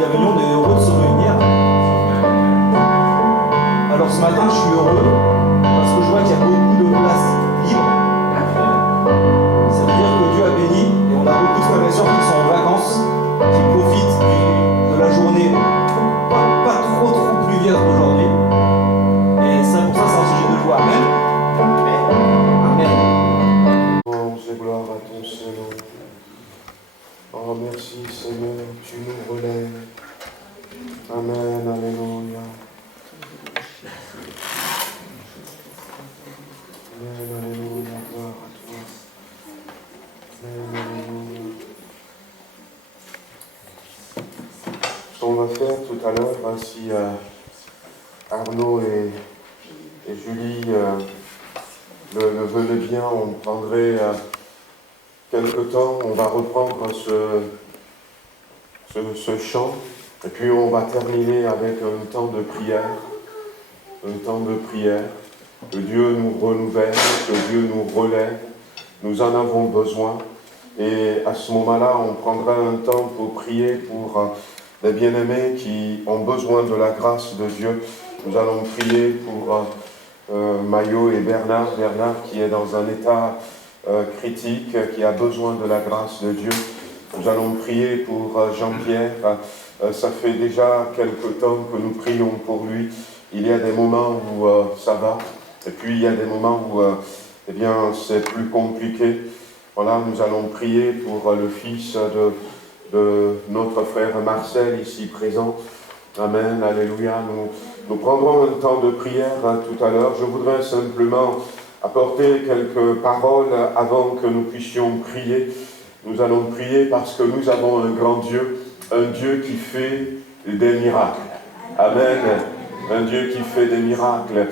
bienvenue, on est heureux de se réunir. Alors ce matin, je suis heureux parce que je vois qu'il y a beaucoup de places libres. Ça veut dire que Dieu a béni et on a beaucoup de frères et sœurs qui sont en vacances, qui profitent de la journée pas trop pluvieuse aujourd'hui. Et ça, pour ça, c'est un sujet de joie. Amen. Amen. Louange et gloire à ton Seigneur. Oh, merci Seigneur, tu nous relèves. Amen, alléluia. Amen, alléluia, gloire à toi. Amen, alléluia. Ce qu'on va faire tout à l'heure, si Arnaud et Julie le veulent bien, on prendrait quelque temps, on va reprendre ce chant, et puis on va terminer avec un temps de prière, que Dieu nous renouvelle, que Dieu nous relève, nous en avons besoin, et à ce moment-là, on prendra un temps pour prier pour les bien-aimés qui ont besoin de la grâce de Dieu. Nous allons prier pour Mayo et Bernard qui est dans un état critique, qui a besoin de la grâce de Dieu. Nous allons prier pour Jean-Pierre. Ça fait déjà quelque temps que nous prions pour lui. Il y a des moments où ça va, et puis il y a des moments où eh bien, c'est plus compliqué. Voilà, nous allons prier pour le fils de notre frère Marcel, ici présent. Amen, alléluia. Nous prendrons un temps de prière tout à l'heure. Je voudrais simplement apporter quelques paroles avant que nous puissions prier. Nous allons prier parce que nous avons un grand Dieu, un Dieu qui fait des miracles. Amen. Un Dieu qui fait des miracles.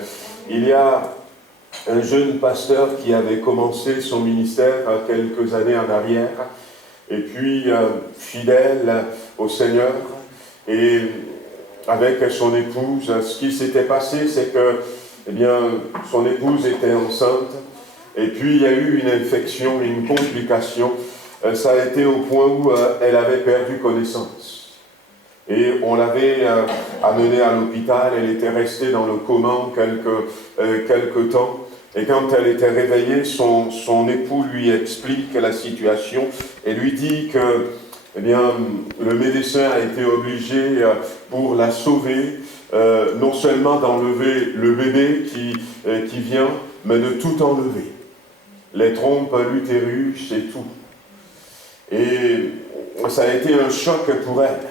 Il y a un jeune pasteur qui avait commencé son ministère quelques années en arrière, et puis fidèle au Seigneur, et avec son épouse, ce qui s'était passé, c'est que eh bien, son épouse était enceinte, et puis il y a eu une infection, une complication. Ça a été au point où elle avait perdu connaissance. Et on l'avait amenée à l'hôpital, elle était restée dans le coma quelque temps. Et quand elle était réveillée, son époux lui explique la situation et lui dit que eh bien, le médecin a été obligé, pour la sauver, non seulement d'enlever le bébé qui vient, mais de tout enlever. Les trompes, l'utérus et tout. Et ça a été un choc pour elle,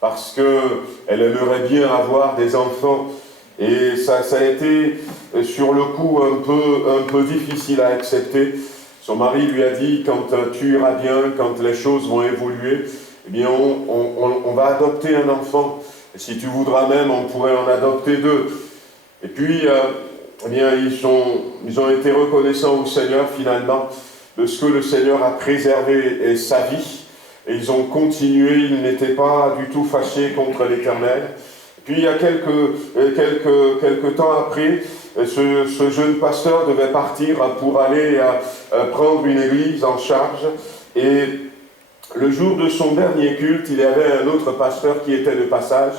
parce qu'elle aimerait bien avoir des enfants. Et ça a été, sur le coup, un peu difficile à accepter. Son mari lui a dit, quand tu iras bien, quand les choses vont évoluer, eh bien, on va adopter un enfant. Et si tu voudras même, on pourrait en adopter 2. Et puis, eh bien, ils ont été reconnaissants au Seigneur, finalement, de ce que le Seigneur a préservé sa vie. Et ils ont continué, ils n'étaient pas du tout fâchés contre l'Éternel. Puis il y a quelques temps après, ce jeune pasteur devait partir pour aller prendre une église en charge. Et le jour de son dernier culte, il y avait un autre pasteur qui était de passage.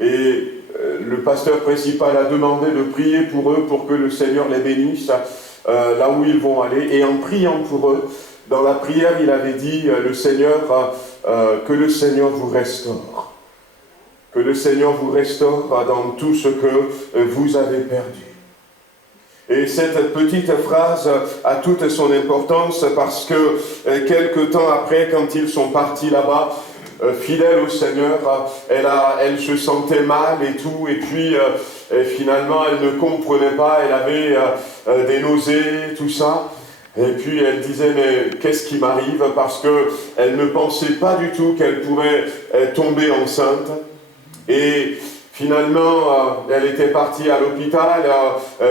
Et le pasteur principal a demandé de prier pour eux, pour que le Seigneur les bénisse là où ils vont aller. Et en priant pour eux, dans la prière, il avait dit que le Seigneur vous restaure. Que le Seigneur vous restaure dans tout ce que vous avez perdu. Et cette petite phrase a toute son importance parce que quelque temps après, quand ils sont partis là-bas, fidèle au Seigneur, elle se sentait mal et tout, et puis finalement elle ne comprenait pas, elle avait des nausées, tout ça. Et puis elle disait, mais qu'est-ce qui m'arrive? Parce qu'elle ne pensait pas du tout qu'elle pourrait tomber enceinte. Et finalement, elle était partie à l'hôpital,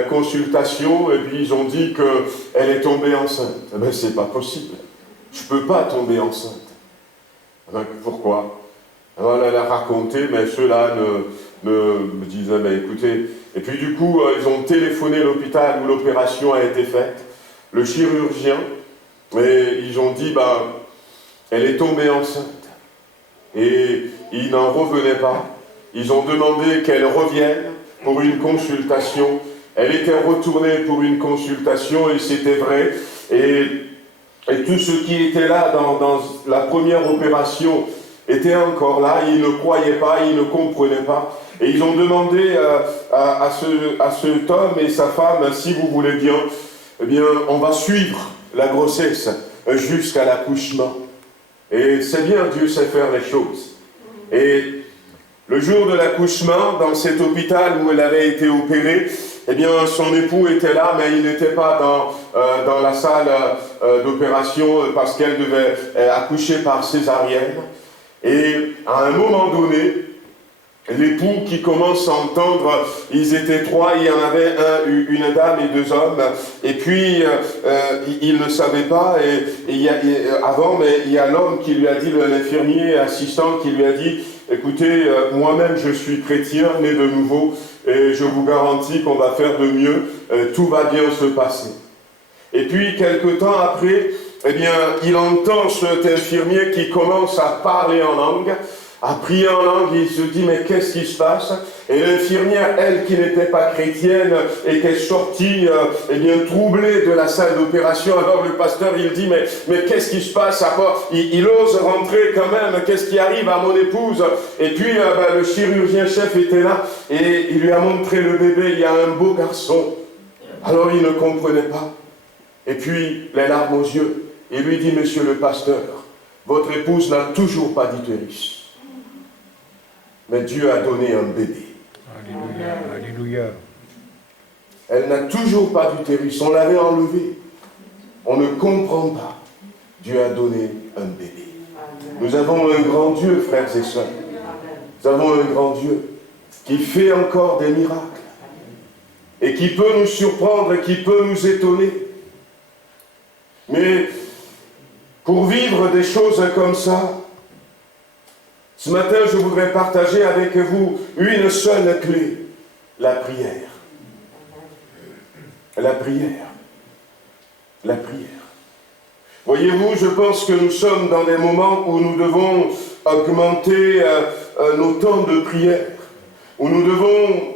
consultation, et puis ils ont dit qu'elle est tombée enceinte. Mais c'est pas possible. Je ne peux pas tomber enceinte. Pourquoi? Alors elle a raconté, mais ceux-là me disaient, mais écoutez, et puis du coup, ils ont téléphoné à l'hôpital où l'opération a été faite, le chirurgien, et ils ont dit, elle est tombée enceinte. Et ils n'en revenaient pas. Ils ont demandé qu'elle revienne pour une consultation. Elle était retournée pour une consultation et c'était vrai. Et tous ceux qui étaient là dans la première opération étaient encore là. Ils ne croyaient pas, ils ne comprenaient pas. Et ils ont demandé à cet homme et sa femme, si vous voulez bien, eh bien, on va suivre la grossesse jusqu'à l'accouchement. Et c'est bien, Dieu sait faire les choses. Et le jour de l'accouchement, dans cet hôpital où elle avait été opérée, eh bien, son époux était là, mais il n'était pas dans la salle d'opération parce qu'elle devait accoucher par césarienne. Et à un moment donné, l'époux qui commence à entendre, ils étaient trois, il y en avait une dame et deux hommes, et puis il ne savait pas, avant, mais il y a l'homme qui lui a dit, l'infirmier assistant qui lui a dit, écoutez, moi-même je suis chrétien, né de nouveau, et je vous garantis qu'on va faire de mieux, tout va bien se passer. Et puis, quelque temps après, eh bien, il entend cet infirmier qui commence à parler en langue, à prier en langue, il se dit, mais qu'est-ce qui se passe? Et l'infirmière, elle qui n'était pas chrétienne, était sortie, eh bien, troublée de la salle d'opération. Alors le pasteur, il dit, mais qu'est-ce qui se passe? Il ose rentrer quand même, qu'est-ce qui arrive à mon épouse? Et puis, le chirurgien-chef était là, et il lui a montré le bébé, il y a un beau garçon. Alors il ne comprenait pas. Et puis, les larmes aux yeux, il lui dit, monsieur le pasteur, votre épouse n'a toujours pas d'utérus. Mais Dieu a donné un bébé. Alléluia, alléluia. Elle n'a toujours pas d'utérus, on l'avait enlevé. On ne comprend pas. Dieu a donné un bébé. Nous avons un grand Dieu, frères et sœurs. Nous avons un grand Dieu qui fait encore des miracles et qui peut nous surprendre et qui peut nous étonner. Mais pour vivre des choses comme ça, ce matin, je voudrais partager avec vous une seule clé, la prière. La prière. La prière. Voyez-vous, je pense que nous sommes dans des moments où nous devons augmenter nos temps de prière, où nous devons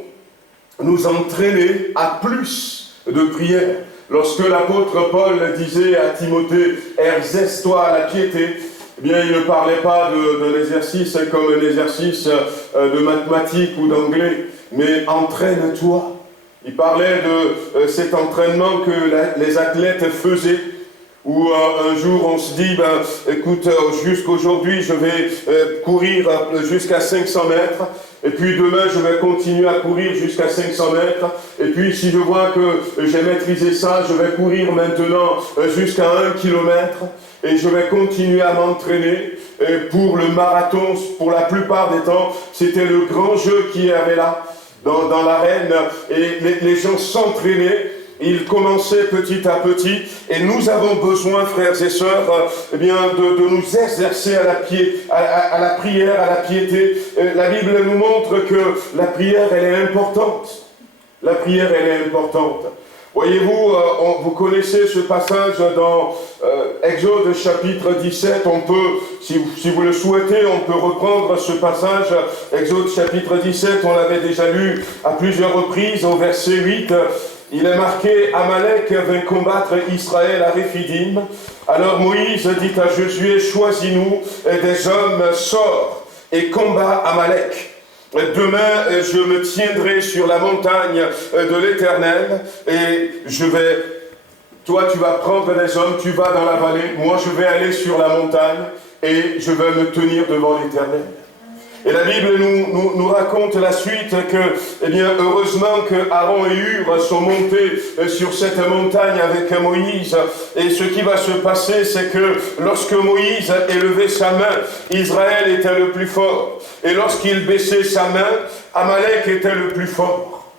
nous entraîner à plus de prière. Lorsque l'apôtre Paul disait à Timothée, « Exerce-toi à la piété », eh bien, il ne parlait pas d'un exercice comme un exercice de mathématiques ou d'anglais, mais entraîne-toi. Il parlait de cet entraînement que les athlètes faisaient, où un jour on se dit, écoute, jusqu'aujourd'hui je vais courir jusqu'à 500 mètres, et puis demain je vais continuer à courir jusqu'à 500 mètres, et puis si je vois que j'ai maîtrisé ça, je vais courir maintenant jusqu'à 1 kilomètre, et je vais continuer à m'entraîner. Pour le marathon, pour la plupart des temps, c'était le grand jeu qui y avait là, dans l'arène, et les gens s'entraînaient. Il commençait petit à petit, et nous avons besoin, frères et sœurs, eh bien, de nous exercer à la prière, à la piété. La Bible nous montre que la prière, elle est importante. La prière, elle est importante. Voyez-vous, vous connaissez ce passage dans Exode chapitre 17. On peut, si vous le souhaitez, on peut reprendre ce passage. Exode chapitre 17, on l'avait déjà lu à plusieurs reprises, au verset 8. Il est marqué, Amalek vint combattre Israël à Réphidim. Alors Moïse dit à Josué, choisis-nous des hommes, sors et combat Amalek. Demain, je me tiendrai sur la montagne de l'Éternel et toi tu vas prendre des hommes, tu vas dans la vallée, moi je vais aller sur la montagne et je vais me tenir devant l'Éternel. Et la Bible nous raconte la suite que, eh bien, heureusement que Aaron et Hur sont montés sur cette montagne avec Moïse. Et ce qui va se passer, c'est que lorsque Moïse élevait sa main, Israël était le plus fort. Et lorsqu'il baissait sa main, Amalek était le plus fort.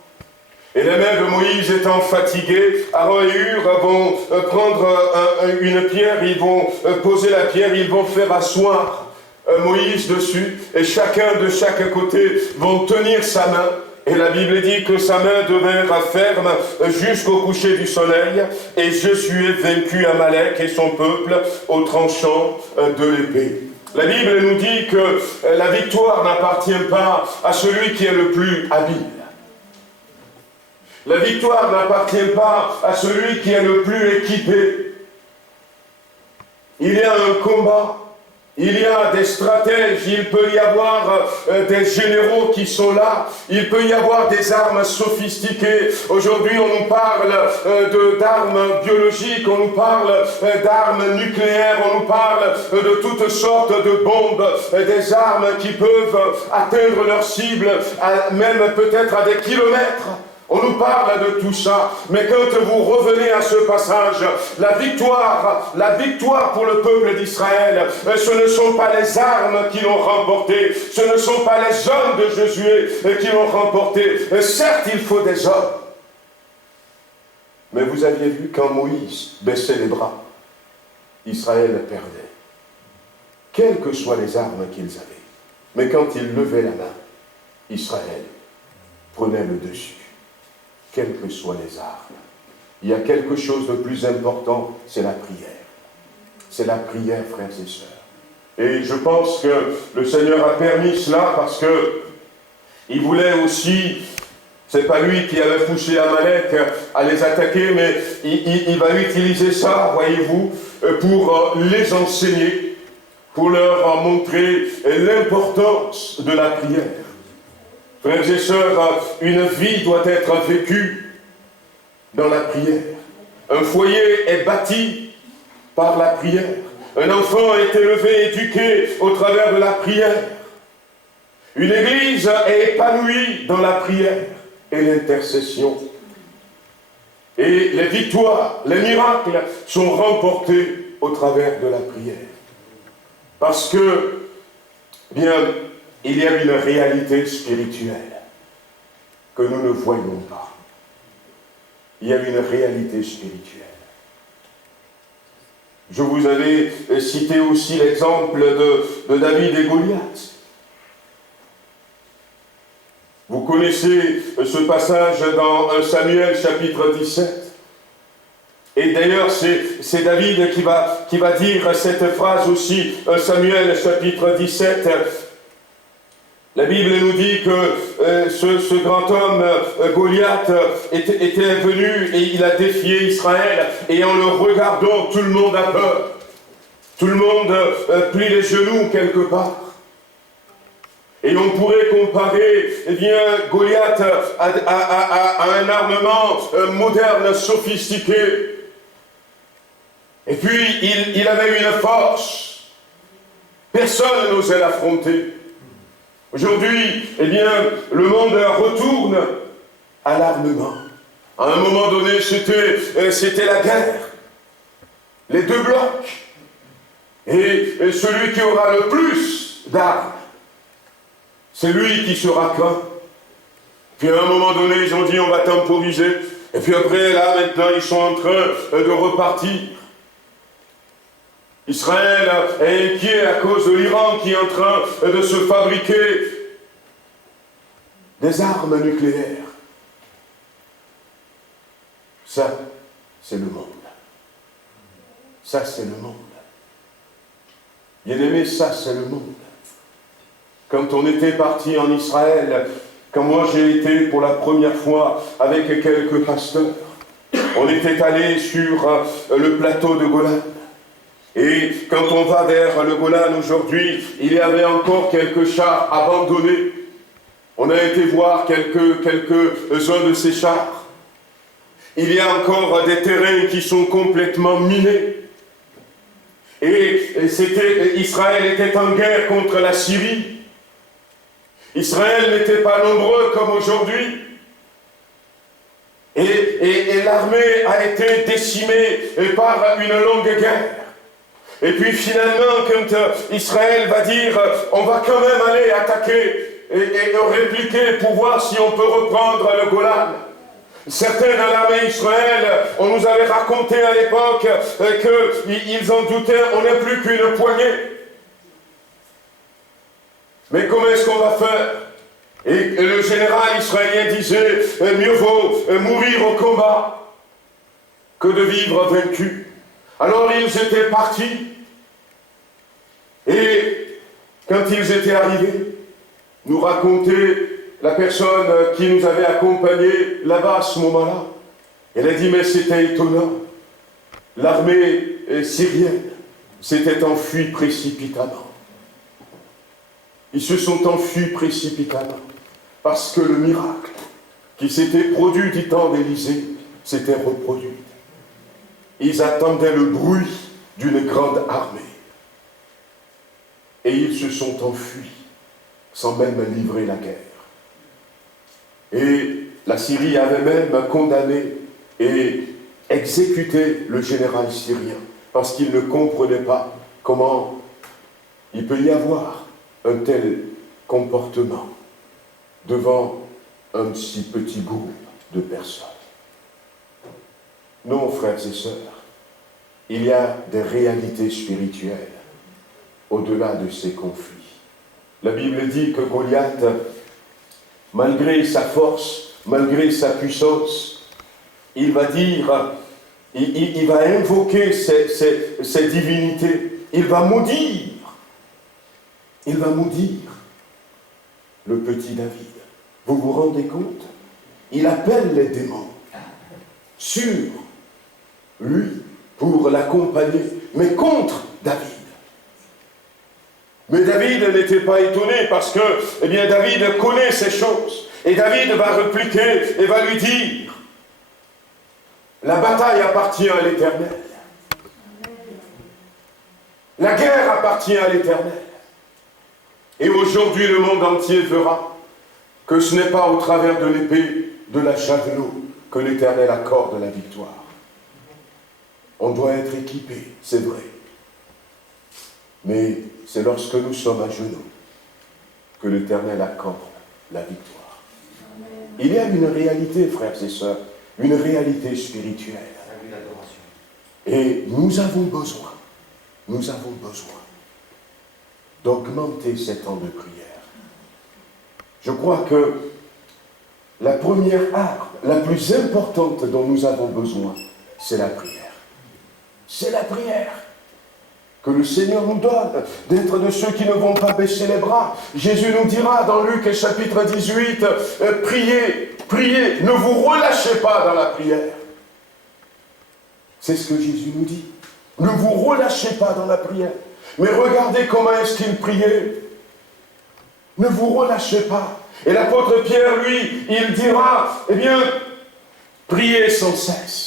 Et les mains de Moïse étant fatiguées, Aaron et Hur vont prendre une pierre, ils vont poser la pierre, ils vont faire asseoir Moïse dessus, et chacun de chaque côté vont tenir sa main, et la Bible dit que sa main demeura ferme jusqu'au coucher du soleil, et Josué vaincu Amalek et son peuple au tranchant de l'épée. La Bible nous dit que la victoire n'appartient pas à celui qui est le plus habile. La victoire n'appartient pas à celui qui est le plus équipé. Il y a un combat. Il y a des stratèges, il peut y avoir des généraux qui sont là, il peut y avoir des armes sophistiquées. Aujourd'hui, on nous parle d'armes biologiques, on nous parle d'armes nucléaires, on nous parle de toutes sortes de bombes, des armes qui peuvent atteindre leur cible, même peut-être à des kilomètres. On nous parle de tout ça, mais quand vous revenez à ce passage, la victoire pour le peuple d'Israël, ce ne sont pas les armes qui l'ont remporté, ce ne sont pas les hommes de Josué qui l'ont remporté. Certes, il faut des hommes. Mais vous aviez vu quand Moïse baissait les bras, Israël perdait. Quelles que soient les armes qu'ils avaient. Mais quand il levait la main, Israël prenait le dessus. Quelles que soient les armes. Il y a quelque chose de plus important, c'est la prière. C'est la prière, frères et sœurs. Et je pense que le Seigneur a permis cela parce que il voulait aussi, c'est pas lui qui avait poussé Amalek à les attaquer, mais il va utiliser ça, voyez-vous, pour les enseigner, pour leur montrer l'importance de la prière. Frères et sœurs, une vie doit être vécue dans la prière. Un foyer est bâti par la prière. Un enfant est élevé, éduqué au travers de la prière. Une église est épanouie dans la prière et l'intercession. Et les victoires, les miracles sont remportés au travers de la prière. Parce que, bien, il y a une réalité spirituelle que nous ne voyons pas. Il y a une réalité spirituelle. Je vous avais cité aussi l'exemple de David et Goliath. Vous connaissez ce passage dans 1 Samuel chapitre 17. Et d'ailleurs, c'est David qui va dire cette phrase aussi, 1 Samuel chapitre 17. La Bible nous dit que ce grand homme, Goliath, était venu et il a défié Israël. Et en le regardant, tout le monde a peur. Tout le monde plie les genoux quelque part. Et on pourrait comparer, eh bien, Goliath à un armement moderne, sophistiqué. Et puis, il avait une force. Personne n'osait l'affronter. Aujourd'hui, eh bien, le monde retourne à l'armement. À un moment donné, c'était la guerre. Les deux blocs. Et celui qui aura le plus d'armes, c'est lui qui sera craint. Puis à un moment donné, ils ont dit on va temporiser. Et puis après, là, maintenant, ils sont en train de repartir. Israël est inquiet à cause de l'Iran qui est en train de se fabriquer des armes nucléaires. Ça, c'est le monde. Ça, c'est le monde. Bien-aimé, ça, c'est le monde. Quand on était parti en Israël, quand moi j'ai été pour la première fois avec quelques pasteurs, on était allé sur le plateau de Golan. Et quand on va vers le Golan aujourd'hui, il y avait encore quelques chars abandonnés. On a été voir quelques-uns de ces chars. Il y a encore des terrains qui sont complètement minés. Et Israël était en guerre contre la Syrie. Israël n'était pas nombreux comme aujourd'hui. Et l'armée a été décimée par une longue guerre. Et puis finalement, quand Israël va dire on va quand même aller attaquer et répliquer pour voir si on peut reprendre le Golan. Certains dans l'armée d'Israël, on nous avait raconté à l'époque qu'ils en doutaient, on n'est plus qu'une poignée. Mais comment est-ce qu'on va faire? Et le général israélien disait, mieux vaut mourir au combat que de vivre vaincu. Alors ils étaient partis, et quand ils étaient arrivés, nous racontait la personne qui nous avait accompagnés là-bas à ce moment-là. Elle a dit, mais c'était étonnant. L'armée syrienne s'était enfuie précipitamment. Ils se sont enfuis précipitamment parce que le miracle qui s'était produit du temps d'Élisée s'était reproduit. Ils attendaient le bruit d'une grande armée. Et ils se sont enfuis sans même livrer la guerre. Et la Syrie avait même condamné et exécuté le général syrien parce qu'il ne comprenait pas comment il peut y avoir un tel comportement devant un si petit groupe de personnes. Non, frères et sœurs, il y a des réalités spirituelles au-delà de ces conflits. La Bible dit que Goliath, malgré sa force, malgré sa puissance, il va dire, il va invoquer ces divinités, il va maudire le petit David. Vous vous rendez compte? Il appelle les démons sur lui pour l'accompagner, mais contre David. Mais David n'était pas étonné parce que, eh bien, David connaît ces choses. Et David va répliquer et va lui dire, la bataille appartient à l'Éternel. La guerre appartient à l'Éternel. Et aujourd'hui, le monde entier verra que ce n'est pas au travers de l'épée de la javelot que l'Éternel accorde la victoire. On doit être équipé, c'est vrai. Mais c'est lorsque nous sommes à genoux que l'Éternel accorde la victoire. Il y a une réalité, frères et sœurs, une réalité spirituelle. Et nous avons besoin d'augmenter ces temps de prière. Je crois que la première arme, la plus importante dont nous avons besoin, c'est la prière. C'est la prière que le Seigneur nous donne, d'être de ceux qui ne vont pas baisser les bras. Jésus nous dira dans Luc chapitre 18, priez, priez, ne vous relâchez pas dans la prière. C'est ce que Jésus nous dit. Ne vous relâchez pas dans la prière. Mais regardez comment est-ce qu'il priait. Ne vous relâchez pas. Et l'apôtre Pierre, lui, il dira, eh bien, priez sans cesse.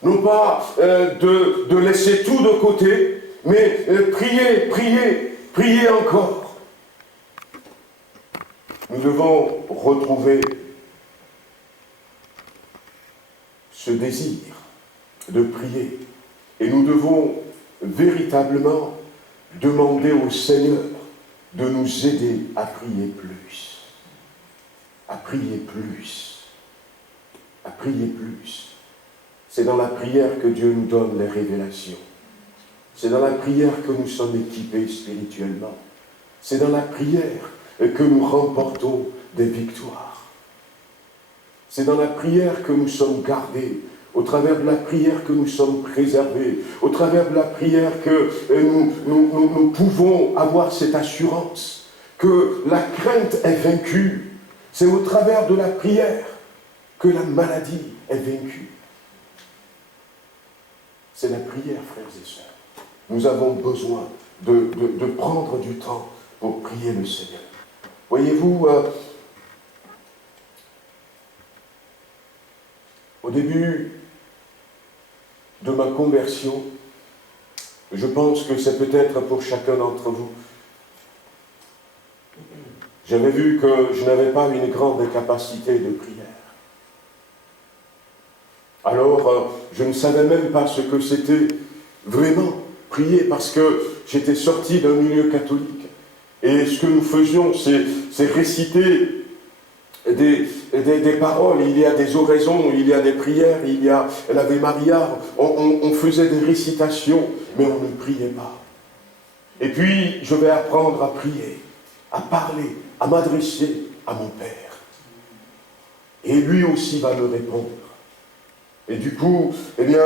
Non pas de laisser tout de côté, mais priez, priez, priez encore. Nous devons retrouver ce désir de prier. Et nous devons véritablement demander au Seigneur de nous aider à prier plus. À prier plus. À prier plus. C'est dans la prière que Dieu nous donne les révélations. C'est dans la prière que nous sommes équipés spirituellement. C'est dans la prière que nous remportons des victoires. C'est dans la prière que nous sommes gardés, au travers de la prière que nous sommes préservés, au travers de la prière que nous pouvons avoir cette assurance que la crainte est vaincue. C'est au travers de la prière que la maladie est vaincue. C'est la prière, frères et sœurs. Nous avons besoin de prendre du temps pour prier le Seigneur. Voyez-vous, au début de ma conversion, je pense que c'est peut-être pour chacun d'entre vous. J'avais vu que je n'avais pas une grande capacité de prière. Alors, je ne savais même pas ce que c'était vraiment prier, parce que j'étais sorti d'un milieu catholique. Et ce que nous faisions, c'est réciter des paroles. Il y a des oraisons, il y a des prières, il y a l'Ave Maria. On faisait des récitations, mais on ne priait pas. Et puis, je vais apprendre à prier. à parler, à m'adresser à mon Père. Et lui aussi va me répondre. Et du coup, eh bien,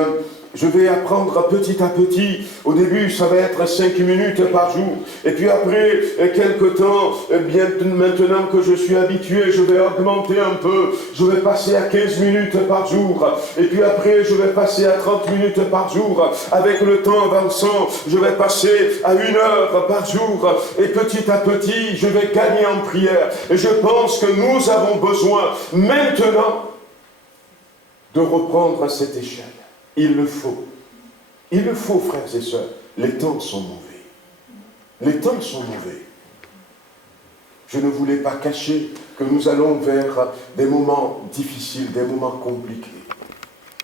je vais apprendre petit à petit. Au début, ça va être 5 minutes par jour. Et puis après, quelque temps, bien maintenant que je suis habitué, je vais augmenter un peu. Je vais passer à 15 minutes par jour. Et puis après, je vais passer à 30 minutes par jour. Avec le temps avançant, je vais passer à 1 heure par jour. Et petit à petit, je vais gagner en prière. Et je pense que nous avons besoin maintenant de reprendre cette échelle. Il le faut. Il le faut, frères et sœurs. Les temps sont mauvais. Les temps sont mauvais. Je ne voulais pas cacher que nous allons vers des moments difficiles, des moments compliqués.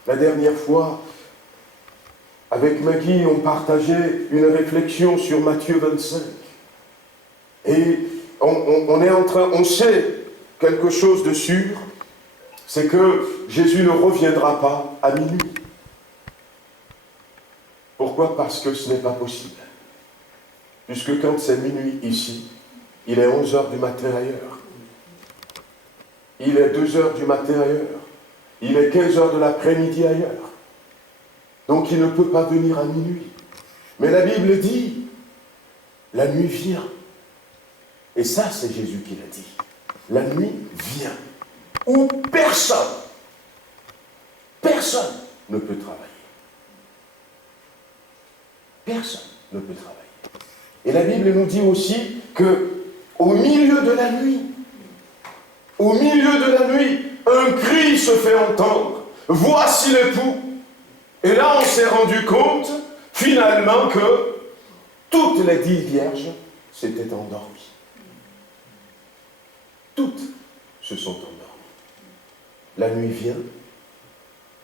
La dernière fois, avec Maggie, on partageait une réflexion sur Matthieu 25. Et on sait quelque chose de sûr, c'est que Jésus ne reviendra pas à minuit. Pourquoi? Parce que ce n'est pas possible. Puisque quand c'est minuit ici, il est 11h du matin ailleurs. Il est 2h du matin ailleurs. Il est 15h de l'après-midi ailleurs. Donc il ne peut pas venir à minuit. Mais la Bible dit, la nuit vient. Et ça, c'est Jésus qui l'a dit. La nuit vient. Où personne ne peut travailler. Personne ne peut travailler. Et la Bible nous dit aussi que au milieu de la nuit, un cri se fait entendre. Voici l'époux. Et là, on s'est rendu compte, finalement, que toutes les 10 vierges s'étaient endormies. Toutes se sont endormies. La nuit vient,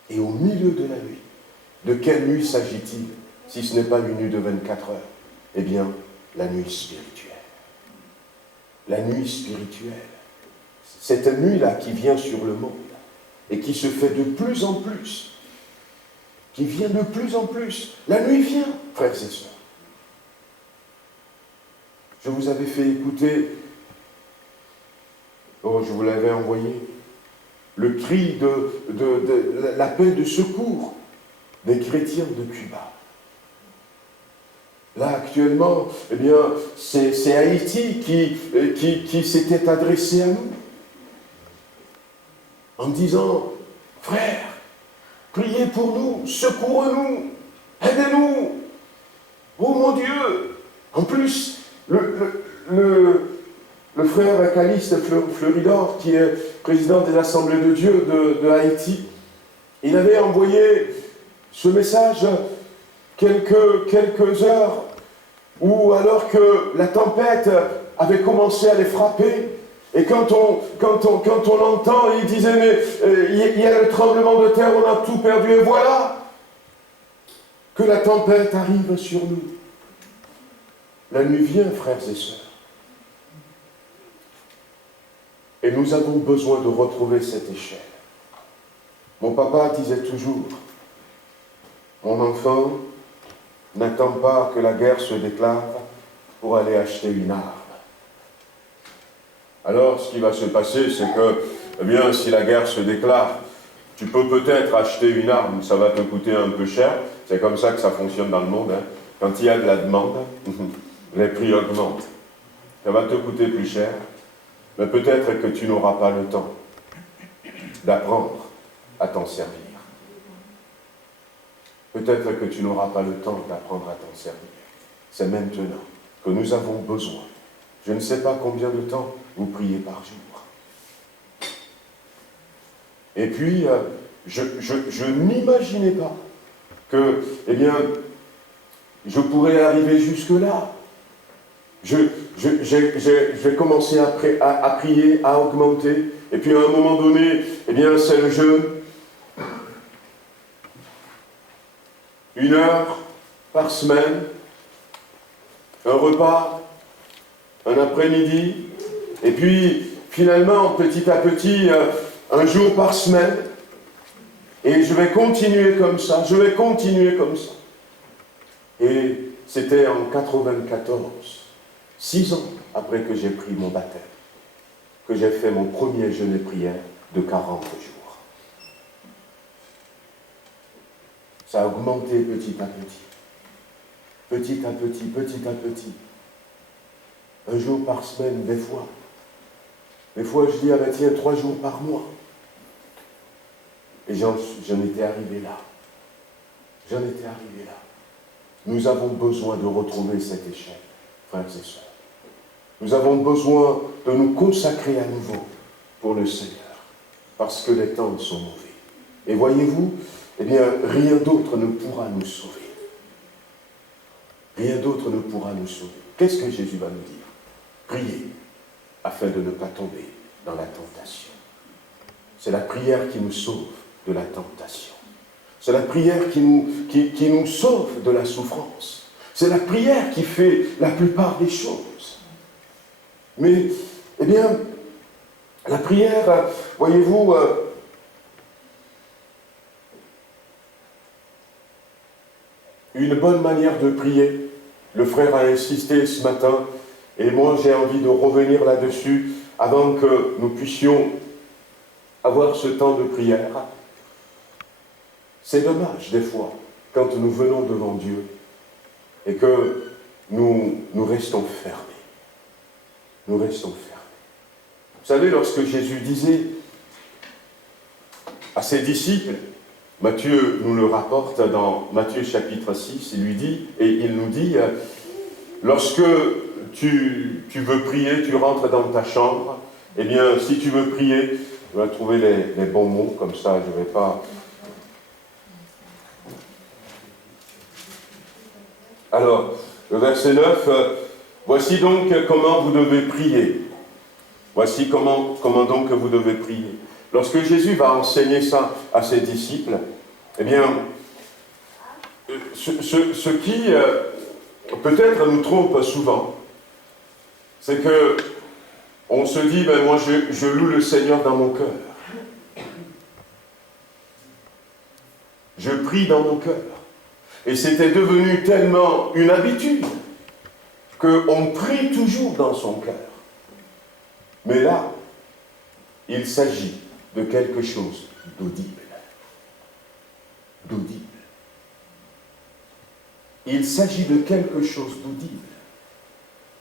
et au milieu de la nuit, de quelle nuit s'agit-il, si ce n'est pas une nuit de 24 heures? Eh bien, la nuit spirituelle. La nuit spirituelle. Cette nuit-là qui vient sur le monde, et qui se fait de plus en plus, qui vient de plus en plus. La nuit vient, frères et sœurs. Je vous avais fait écouter, je vous l'avais envoyé, le cri de l'appel de secours des chrétiens de Cuba. Là, actuellement, eh bien, c'est Haïti qui s'était adressé à nous en disant, frères, priez pour nous, secourez-nous, aidez-nous. Oh mon Dieu! En plus, le frère Caliste Fleuridor, qui est président des Assemblées de Dieu de Haïti, il avait envoyé ce message quelques heures où, alors que la tempête avait commencé à les frapper, et quand on l'entend, il disait, mais il y a le tremblement de terre, on a tout perdu, et voilà que la tempête arrive sur nous. La nuit vient, frères et sœurs. Et nous avons besoin de retrouver cette échelle. Mon papa disait toujours, mon enfant, n'attends pas que la guerre se déclare pour aller acheter une arme. Alors, ce qui va se passer, c'est que, eh bien, si la guerre se déclare, tu peux peut-être acheter une arme, ça va te coûter un peu cher. C'est comme ça que ça fonctionne dans le monde. Hein. Quand il y a de la demande, les prix augmentent. Ça va te coûter plus cher, mais peut-être que tu n'auras pas le temps d'apprendre à t'en servir. Peut-être que tu n'auras pas le temps d'apprendre à t'en servir. C'est maintenant que nous avons besoin. Je ne sais pas combien de temps vous priez par jour. Et puis, je n'imaginais pas que, eh bien, je pourrais arriver jusque-là. J'ai commencé à prier, à augmenter, et puis à un moment donné, eh bien, c'est le jeûne. 1 heure par semaine, un repas, un après-midi, et puis finalement, petit à petit, un jour par semaine, et je vais continuer comme ça, Et c'était en 94. 6 ans après que j'ai pris mon baptême, que j'ai fait mon premier jeûne et prière de 40 jours. Ça a augmenté petit à petit. Petit à petit, petit à petit. Un jour par semaine, des fois. Des fois, je dis, ah ben tiens, 3 jours par mois. Et j'en étais arrivé là. J'en étais arrivé là. Nous avons besoin de retrouver cette échelle, frères et sœurs. Nous avons besoin de nous consacrer à nouveau pour le Seigneur, parce que les temps sont mauvais. Et voyez-vous, eh bien, rien d'autre ne pourra nous sauver. Rien d'autre ne pourra nous sauver. Qu'est-ce que Jésus va nous dire? Priez, afin de ne pas tomber dans la tentation. C'est la prière qui nous sauve de la tentation. C'est la prière qui nous sauve de la souffrance. C'est la prière qui fait la plupart des choses. Mais, eh bien, la prière, voyez-vous, une bonne manière de prier, le frère a insisté ce matin, et moi j'ai envie de revenir là-dessus avant que nous puissions avoir ce temps de prière. C'est dommage des fois, quand nous venons devant Dieu, et que nous restons fermés. Nous restons fermés. Vous savez, lorsque Jésus disait à ses disciples, Matthieu nous le rapporte dans Matthieu chapitre 6, il nous dit, lorsque tu veux prier, tu rentres dans ta chambre, eh bien, si tu veux prier, tu vas trouver les bons mots, comme ça, je ne vais pas... Alors, le verset 9, voici donc comment vous devez prier. Voici comment donc vous devez prier. Lorsque Jésus va enseigner ça à ses disciples, eh bien, ce qui peut-être nous trompe souvent, c'est que on se dit, ben moi je loue le Seigneur dans mon cœur. Je prie dans mon cœur. Et c'était devenu tellement une habitude qu'on prie toujours dans son cœur. Mais là, il s'agit de quelque chose d'audible. D'audible. Il s'agit de quelque chose d'audible.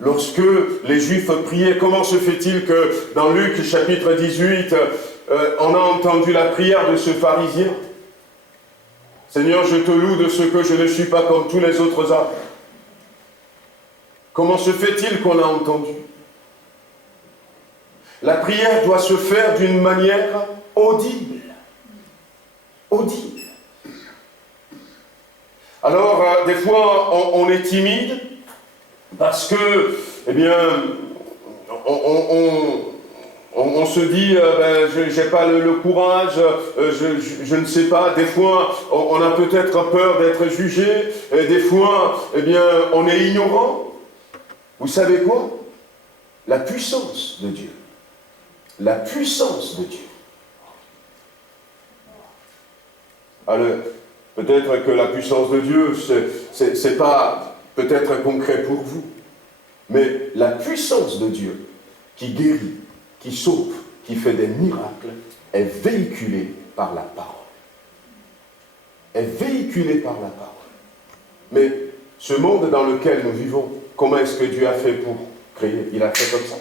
Lorsque les Juifs priaient, comment se fait-il que dans Luc chapitre 18, on a entendu la prière de ce pharisien? Seigneur, je te loue de ce que je ne suis pas comme tous les autres hommes. Comment se fait-il qu'on a entendu? La prière doit se faire d'une manière audible. Audible. Alors, des fois, on est timide parce que, eh bien, on se dit, je n'ai pas le courage, je ne sais pas. Des fois, on a peut-être peur d'être jugé. Et des fois, eh bien, on est ignorant. Vous savez quoi? La puissance de Dieu. La puissance de Dieu. Alors, peut-être que la puissance de Dieu, c'est pas peut-être concret pour vous. Mais la puissance de Dieu qui guérit, qui sauve, qui fait des miracles, est véhiculée par la parole. Est véhiculée par la parole. Mais ce monde dans lequel nous vivons, comment est-ce que Dieu a fait pour créer? Il a fait comme ça?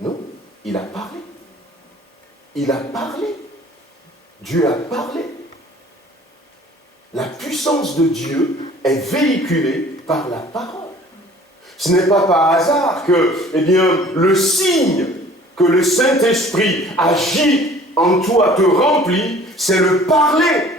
Non, il a parlé. Il a parlé. Dieu a parlé. La puissance de Dieu est véhiculée par la parole. Ce n'est pas par hasard que, eh bien, le signe que le Saint-Esprit agit en toi, te remplit, c'est le parler.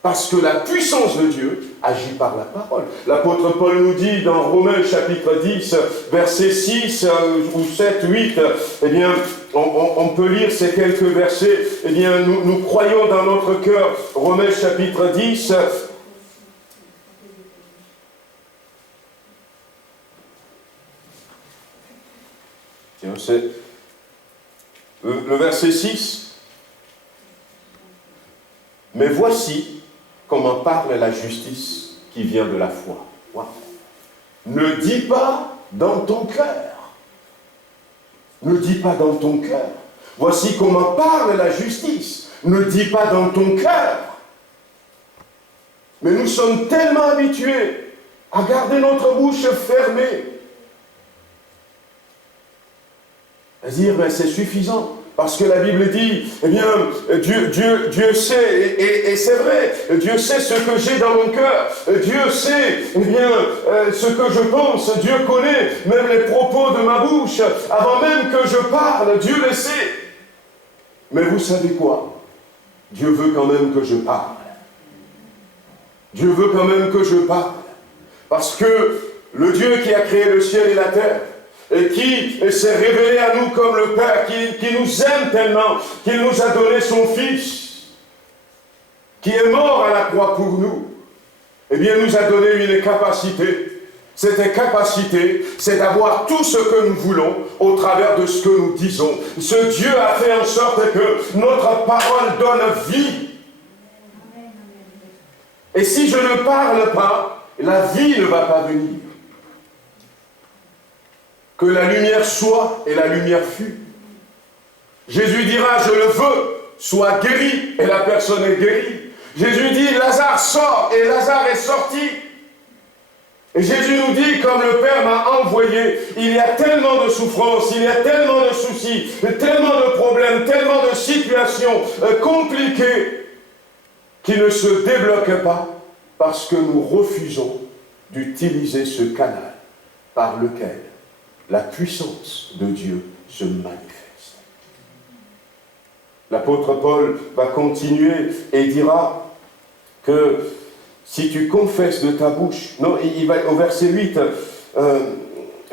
Parce que la puissance de Dieu agit par la parole. L'apôtre Paul nous dit dans Romains chapitre 10, versets 6 ou 7, 8, eh bien, on peut lire ces quelques versets. Eh bien, nous croyons dans notre cœur, Romains chapitre 10, c'est le verset 6. Mais voici comment parle la justice qui vient de la foi. Wow. Ne dis pas dans ton cœur. Ne dis pas dans ton cœur. Voici comment parle la justice. Ne dis pas dans ton cœur. Mais nous sommes tellement habitués à garder notre bouche fermée. À dire, mais c'est suffisant. Parce que la Bible dit, eh bien, Dieu sait, et c'est vrai, Dieu sait ce que j'ai dans mon cœur, Dieu sait, eh bien, ce que je pense, Dieu connaît même les propos de ma bouche, avant même que je parle, Dieu le sait. Mais vous savez quoi? Dieu veut quand même que je parle. Dieu veut quand même que je parle. Parce que le Dieu qui a créé le ciel et la terre, et qui s'est révélé à nous comme le Père, qui nous aime tellement, qu'il nous a donné son Fils, qui est mort à la croix pour nous, eh bien, nous a donné une capacité. Cette capacité, c'est d'avoir tout ce que nous voulons au travers de ce que nous disons. Ce Dieu a fait en sorte que notre parole donne vie. Et si je ne parle pas, la vie ne va pas venir. Que la lumière soit et la lumière fut. Jésus dira, je le veux, sois guéri, et la personne est guérie. Jésus dit, Lazare sort, et Lazare est sorti. Et Jésus nous dit, comme le Père m'a envoyé, il y a tellement de souffrances, il y a tellement de soucis, tellement de problèmes, tellement de situations compliquées qui ne se débloquent pas parce que nous refusons d'utiliser ce canal par lequel la puissance de Dieu se manifeste. L'apôtre Paul va continuer et dira que si tu confesses de ta bouche, non, il va au verset 8,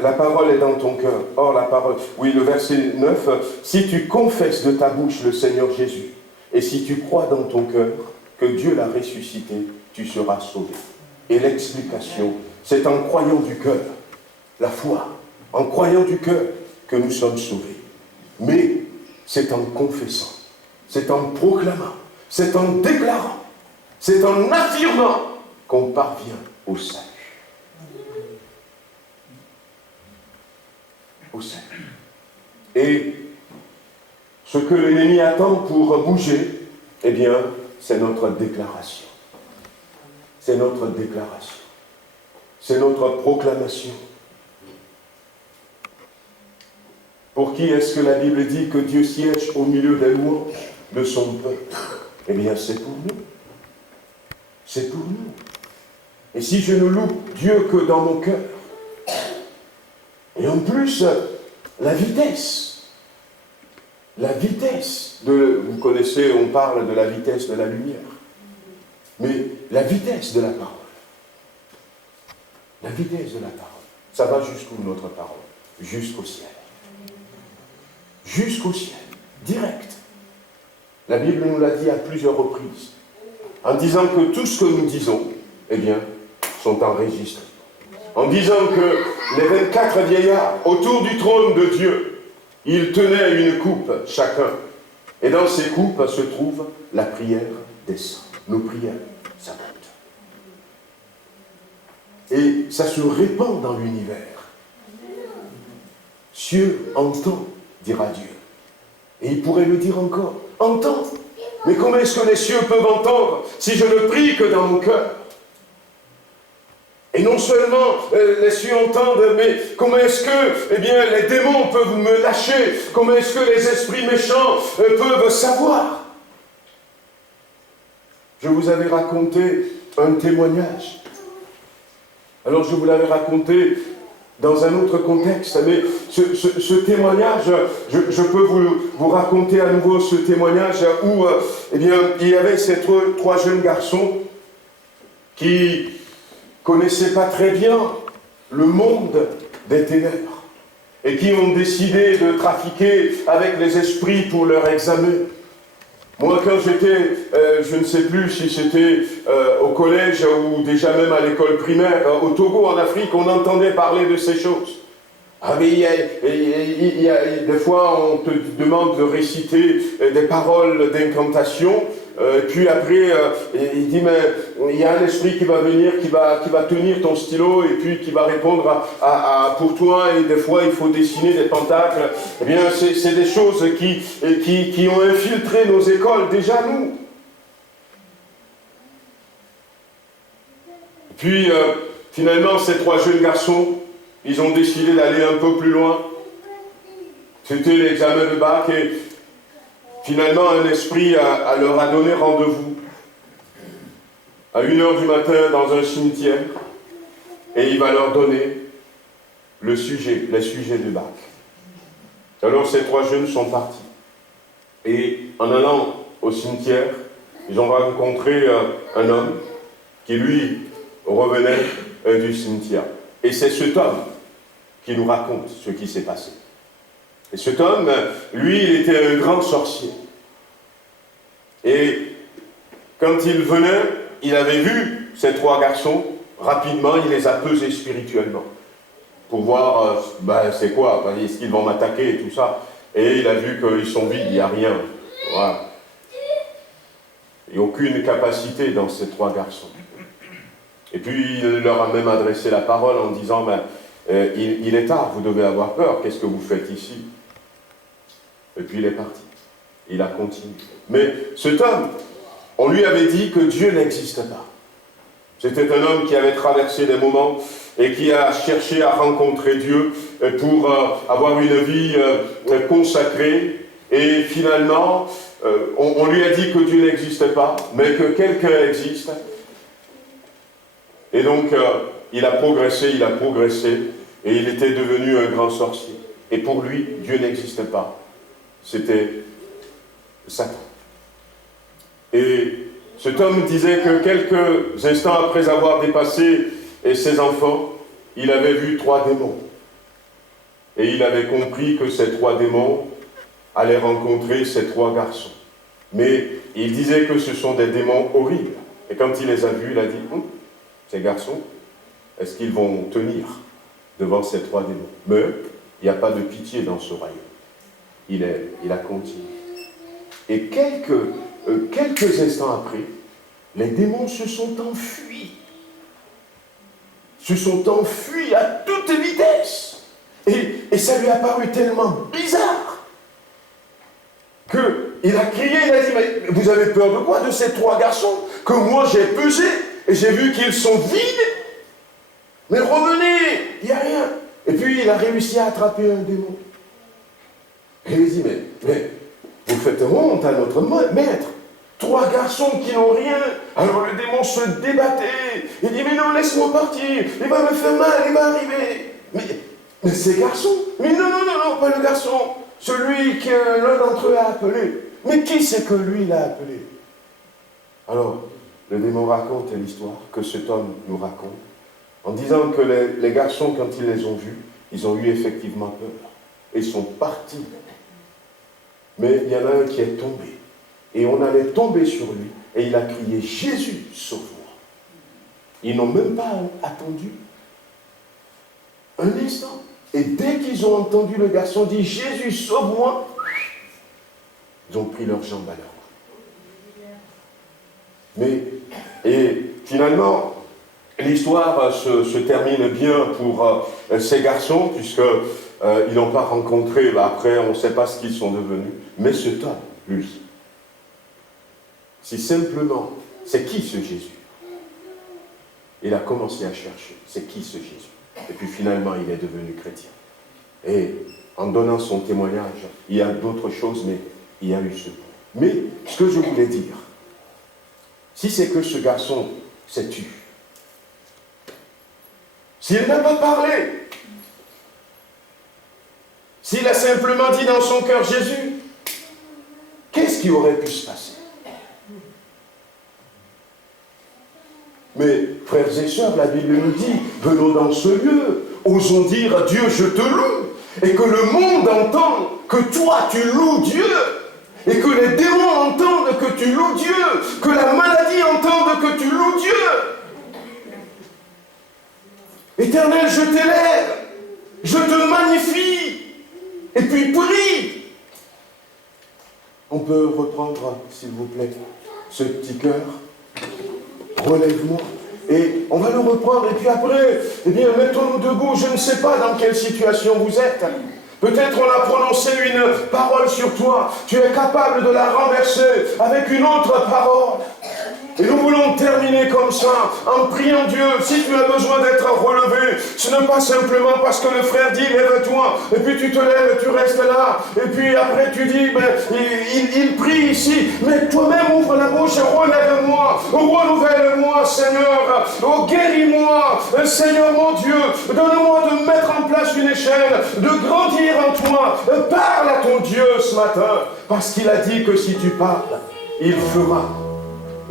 la parole est dans ton cœur. Or, la parole, oui, le verset 9, si tu confesses de ta bouche le Seigneur Jésus, et si tu crois dans ton cœur que Dieu l'a ressuscité, tu seras sauvé. Et l'explication, c'est en croyant du cœur, la foi, en croyant du cœur que nous sommes sauvés. Mais c'est en confessant, c'est en proclamant, c'est en déclarant, c'est en affirmant qu'on parvient au salut. Au salut. Et ce que l'ennemi attend pour bouger, eh bien, c'est notre déclaration. C'est notre déclaration. C'est notre proclamation. Pour qui est-ce que la Bible dit que Dieu siège au milieu des louanges de son peuple? Eh bien, c'est pour nous. C'est pour nous. Et si je ne loue Dieu que dans mon cœur, et en plus, la vitesse vous connaissez, on parle de la vitesse de la lumière, mais la vitesse de la parole, ça va jusqu'où notre parole? Jusqu'au ciel. Jusqu'au ciel, direct. La Bible nous l'a dit à plusieurs reprises, en disant que tout ce que nous disons, eh bien, sont enregistrés. En disant que les 24 vieillards autour du trône de Dieu, ils tenaient une coupe chacun. Et dans ces coupes se trouve la prière des saints. Nos prières, ça monte. Et ça se répand dans l'univers. Cieux entend, dira Dieu. Et il pourrait le dire encore. Entend. Mais comment est-ce que les cieux peuvent entendre si je ne prie que dans mon cœur? Et non seulement les cieux entendent, mais comment est-ce que les démons peuvent me lâcher? Comment est-ce que les esprits méchants peuvent savoir? Je vous avais raconté un témoignage. Alors je vous l'avais raconté dans un autre contexte, mais ce témoignage, je peux vous raconter à nouveau ce témoignage où il y avait ces trois jeunes garçons qui connaissaient pas très bien le monde des ténèbres et qui ont décidé de trafiquer avec les esprits pour leur examen. Moi, quand j'étais, je ne sais plus si c'était au collège ou déjà même à l'école primaire, au Togo, en Afrique, on entendait parler de ces choses. Ah, mais des fois, on te demande de réciter des paroles d'incantation Puis après, il dit, mais il y a un esprit qui va venir, qui va tenir ton stylo et puis qui va répondre pour toi. Et des fois, il faut dessiner des pentacles. Eh bien, c'est des choses qui ont infiltré nos écoles, déjà nous. Puis, finalement, ces 3 jeunes garçons, ils ont décidé d'aller un peu plus loin. C'était l'examen de bac et finalement, un esprit leur a donné rendez-vous à 1h du matin dans un cimetière et il va leur donner les sujets du bac. Alors, ces 3 jeunes sont partis. Et en allant au cimetière, ils ont rencontré un homme qui, lui, revenait du cimetière. Et c'est cet homme qui nous raconte ce qui s'est passé. Et cet homme, lui, il était un grand sorcier. Et quand il venait, il avait vu ces 3 garçons, rapidement, il les a pesés spirituellement. Pour voir, c'est quoi, est-ce qu'ils vont m'attaquer et tout ça. Et il a vu qu'ils sont vides, il n'y a rien. Voilà. Il n'y a aucune capacité dans ces 3 garçons. Et puis, il leur a même adressé la parole en disant, il est tard, vous devez avoir peur, qu'est-ce que vous faites ici? Et puis il est parti. Il a continué. Mais cet homme, on lui avait dit que Dieu n'existe pas. C'était un homme qui avait traversé des moments et qui a cherché à rencontrer Dieu pour avoir une vie consacrée. Et finalement, on lui a dit que Dieu n'existe pas, mais que quelqu'un existe. Et donc, il a progressé, et il était devenu un grand sorcier. Et pour lui, Dieu n'existait pas. C'était Satan. Et cet homme disait que quelques instants après avoir dépassé ses enfants, il avait vu 3 démons. Et il avait compris que ces 3 démons allaient rencontrer ces 3 garçons. Mais il disait que ce sont des démons horribles. Et quand il les a vus, il a dit, ces garçons, est-ce qu'ils vont tenir devant ces 3 démons? Mais il n'y a pas de pitié dans ce royaume. Il a continué. Et quelques instants après, les démons se sont enfuis. Se sont enfuis à toute vitesse. Et ça lui a paru tellement bizarre qu'il a crié, il a dit, mais vous avez peur de quoi? De ces 3 garçons que moi j'ai pesés et j'ai vu qu'ils sont vides. Mais revenez, il n'y a rien. Et puis il a réussi à attraper un démon. Et il dit, mais vous faites honte à notre maître. 3 garçons qui n'ont rien. Alors le démon se débattait. Il dit, mais non, laisse-moi partir. Il va me faire mal, il va arriver. Mais ces garçons, mais non, pas le garçon. Celui que l'un d'entre eux a appelé. Mais qui c'est que lui l'a appelé? Alors, le démon raconte l'histoire que cet homme nous raconte, en disant que les garçons, quand ils les ont vus, ils ont eu effectivement peur. Et ils sont partis. Mais il y en a un qui est tombé. Et on allait tomber sur lui. Et il a crié, Jésus, sauve-moi. Ils n'ont même pas attendu un instant. Et dès qu'ils ont entendu le garçon dire, Jésus, sauve-moi, ils ont pris leurs jambes à leur cou. Et finalement, l'histoire se termine bien pour ces garçons, puisqu'ils n'ont pas rencontré, après on ne sait pas ce qu'ils sont devenus, mais cet homme, lui, si simplement, c'est qui ce Jésus? Il a commencé à chercher, c'est qui ce Jésus? Et puis finalement, il est devenu chrétien. Et en donnant son témoignage, il y a d'autres choses, mais il y a eu ce point. Mais ce que je voulais dire, si c'est que ce garçon s'est tu, s'il n'a pas parlé, s'il a simplement dit dans son cœur Jésus, qu'est-ce qui aurait pu se passer? Mais, frères et sœurs, la Bible nous dit, venons dans ce lieu, osons dire, Dieu, je te loue, et que le monde entende que toi, tu loues Dieu, et que les démons entendent que tu loues Dieu, que la maladie entende que tu loues Dieu. Éternel, je t'élève, je te magnifie, et puis prie. On peut reprendre, s'il vous plaît. ce petit cœur. Relève-moi. Et on va le reprendre. Et puis après, eh bien, mettons-nous debout. Je ne sais pas dans quelle situation vous êtes. Peut-être on a prononcé une parole sur toi. Tu es capable de la renverser avec une autre parole. Et nous voulons terminer comme ça, en priant Dieu. Si tu as besoin d'être relevé, ce n'est pas simplement parce que le frère dit lève-toi, et puis tu te lèves et tu restes là, et puis après tu dis il prie ici, mais toi-même ouvre la bouche et relève-moi, renouvelle-moi Seigneur, oh guéris-moi Seigneur mon Dieu, donne-moi de mettre en place une échelle, de grandir en toi. Parle à ton Dieu ce matin, parce qu'il a dit que si tu parles, il fera.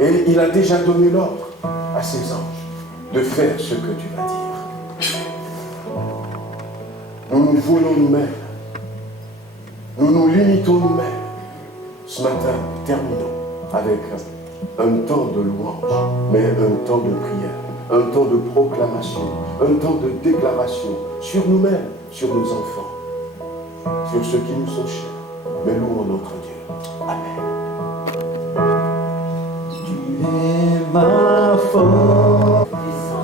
Et il a déjà donné l'ordre à ses anges de faire ce que tu vas dire. Nous nous voulons nous-mêmes. Nous nous limitons nous-mêmes. Ce matin, terminons avec un temps de louange, mais un temps de prière, un temps de proclamation, un temps de déclaration sur nous-mêmes, sur nos enfants, sur ceux qui nous sont chers. Mais louons notre Dieu. Amen. Ma force.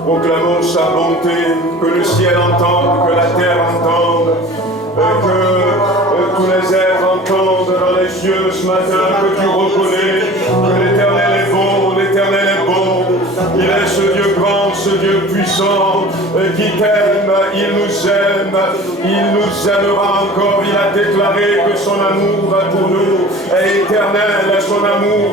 Proclamons sa bonté, que le ciel entende, que la terre entende, que tous les êtres entendent dans les cieux ce matin, que tu reconnais que l'Éternel est bon, l'Éternel est bon. Il est ce Dieu grand, ce Dieu puissant, qui t'aime, il nous aimera encore. Il a déclaré que son amour pour nous est éternel, son amour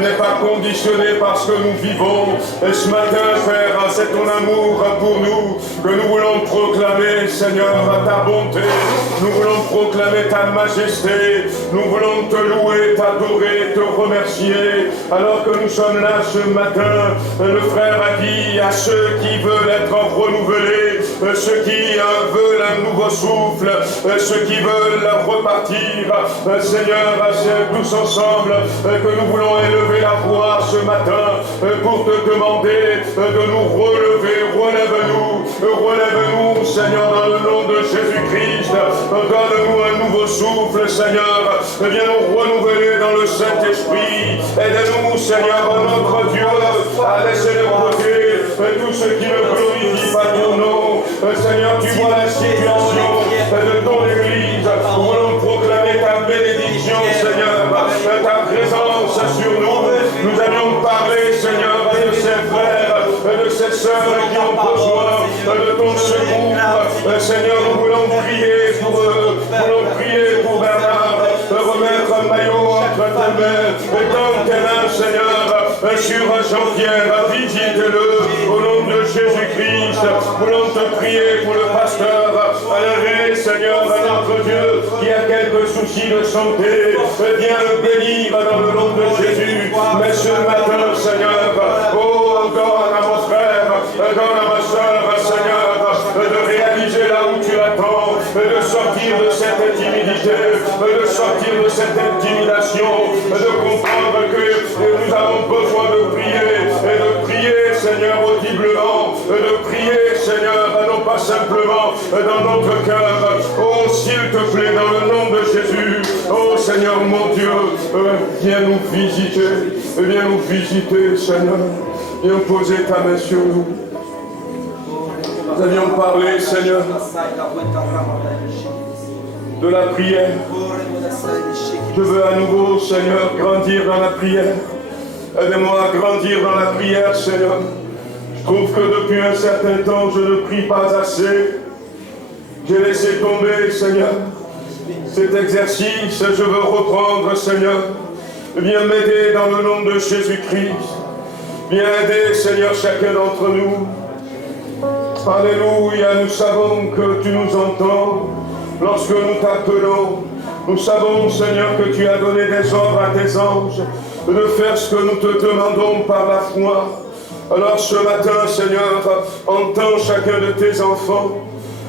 n'est pas conditionné parce que nous vivons. Et ce matin, Père, c'est ton amour pour nous que nous voulons proclamer, Seigneur, ta bonté. Nous voulons proclamer ta majesté. Nous voulons te louer, t'adorer, te remercier. Alors que nous sommes là ce matin, le frère a dit à ceux qui veulent être renouvelés, ceux qui veulent un nouveau souffle, ceux qui veulent repartir, Seigneur, c'est tous ensemble que nous voulons élever la voix ce matin pour te demander de nous relever. Relève-nous, Seigneur, dans le nom de Jésus-Christ. Donne-nous un nouveau souffle, Seigneur. Viens nous renouveler dans le Saint-Esprit. Aide-nous, Seigneur, notre Dieu, à laisser de côté tout ce qui ne glorifie pas ton nom. Seigneur, tu vois la situation de ton Église. Nous voulons proclamer ta bénédiction, Seigneur, ta présence sur nous. Nous allons parler, Seigneur, de ces frères, de ces sœurs qui ont besoin de ton secours. Seigneur, nous voulons prier pour eux, nous voulons prier pour Bernard, remettre un maillot entre tes mains, et dans tes mains, Seigneur, sur Jean-Pierre, visite-le au nom de Jésus-Christ. Nous voulons te prier pour le pasteur, Alain, Seigneur, notre Dieu, qui a quelques soucis de santé, viens le bénir dans le nom de Jésus. Mais ce matin, Seigneur, oh, donne à mon frère, donne à ma soeur, Seigneur, de réaliser là où tu l'attends, de sortir de cette timidité, de sortir de cette intimidation, de comprendre que nous avons besoin de prier, et de prier, Seigneur, audiblement, de prier, Seigneur, non pas simplement dans notre cœur. Oh, s'il te plaît, dans le nom de Jésus, oh Seigneur mon Dieu, viens nous visiter, Seigneur, viens poser ta main sur nous. Nous avions parlé, Seigneur, de la prière. Je veux à nouveau, Seigneur, grandir dans la prière. Aide-moi à grandir dans la prière, Seigneur. Je trouve que depuis un certain temps, je ne prie pas assez. J'ai laissé tomber, Seigneur, cet exercice. Je veux reprendre, Seigneur. Viens m'aider dans le nom de Jésus-Christ. Viens aider, Seigneur, chacun d'entre nous. Alléluia, nous savons que tu nous entends lorsque nous t'appelons. Nous savons, Seigneur, que tu as donné des ordres à tes anges de faire ce que nous te demandons par la foi. Alors ce matin, Seigneur, entends chacun de tes enfants.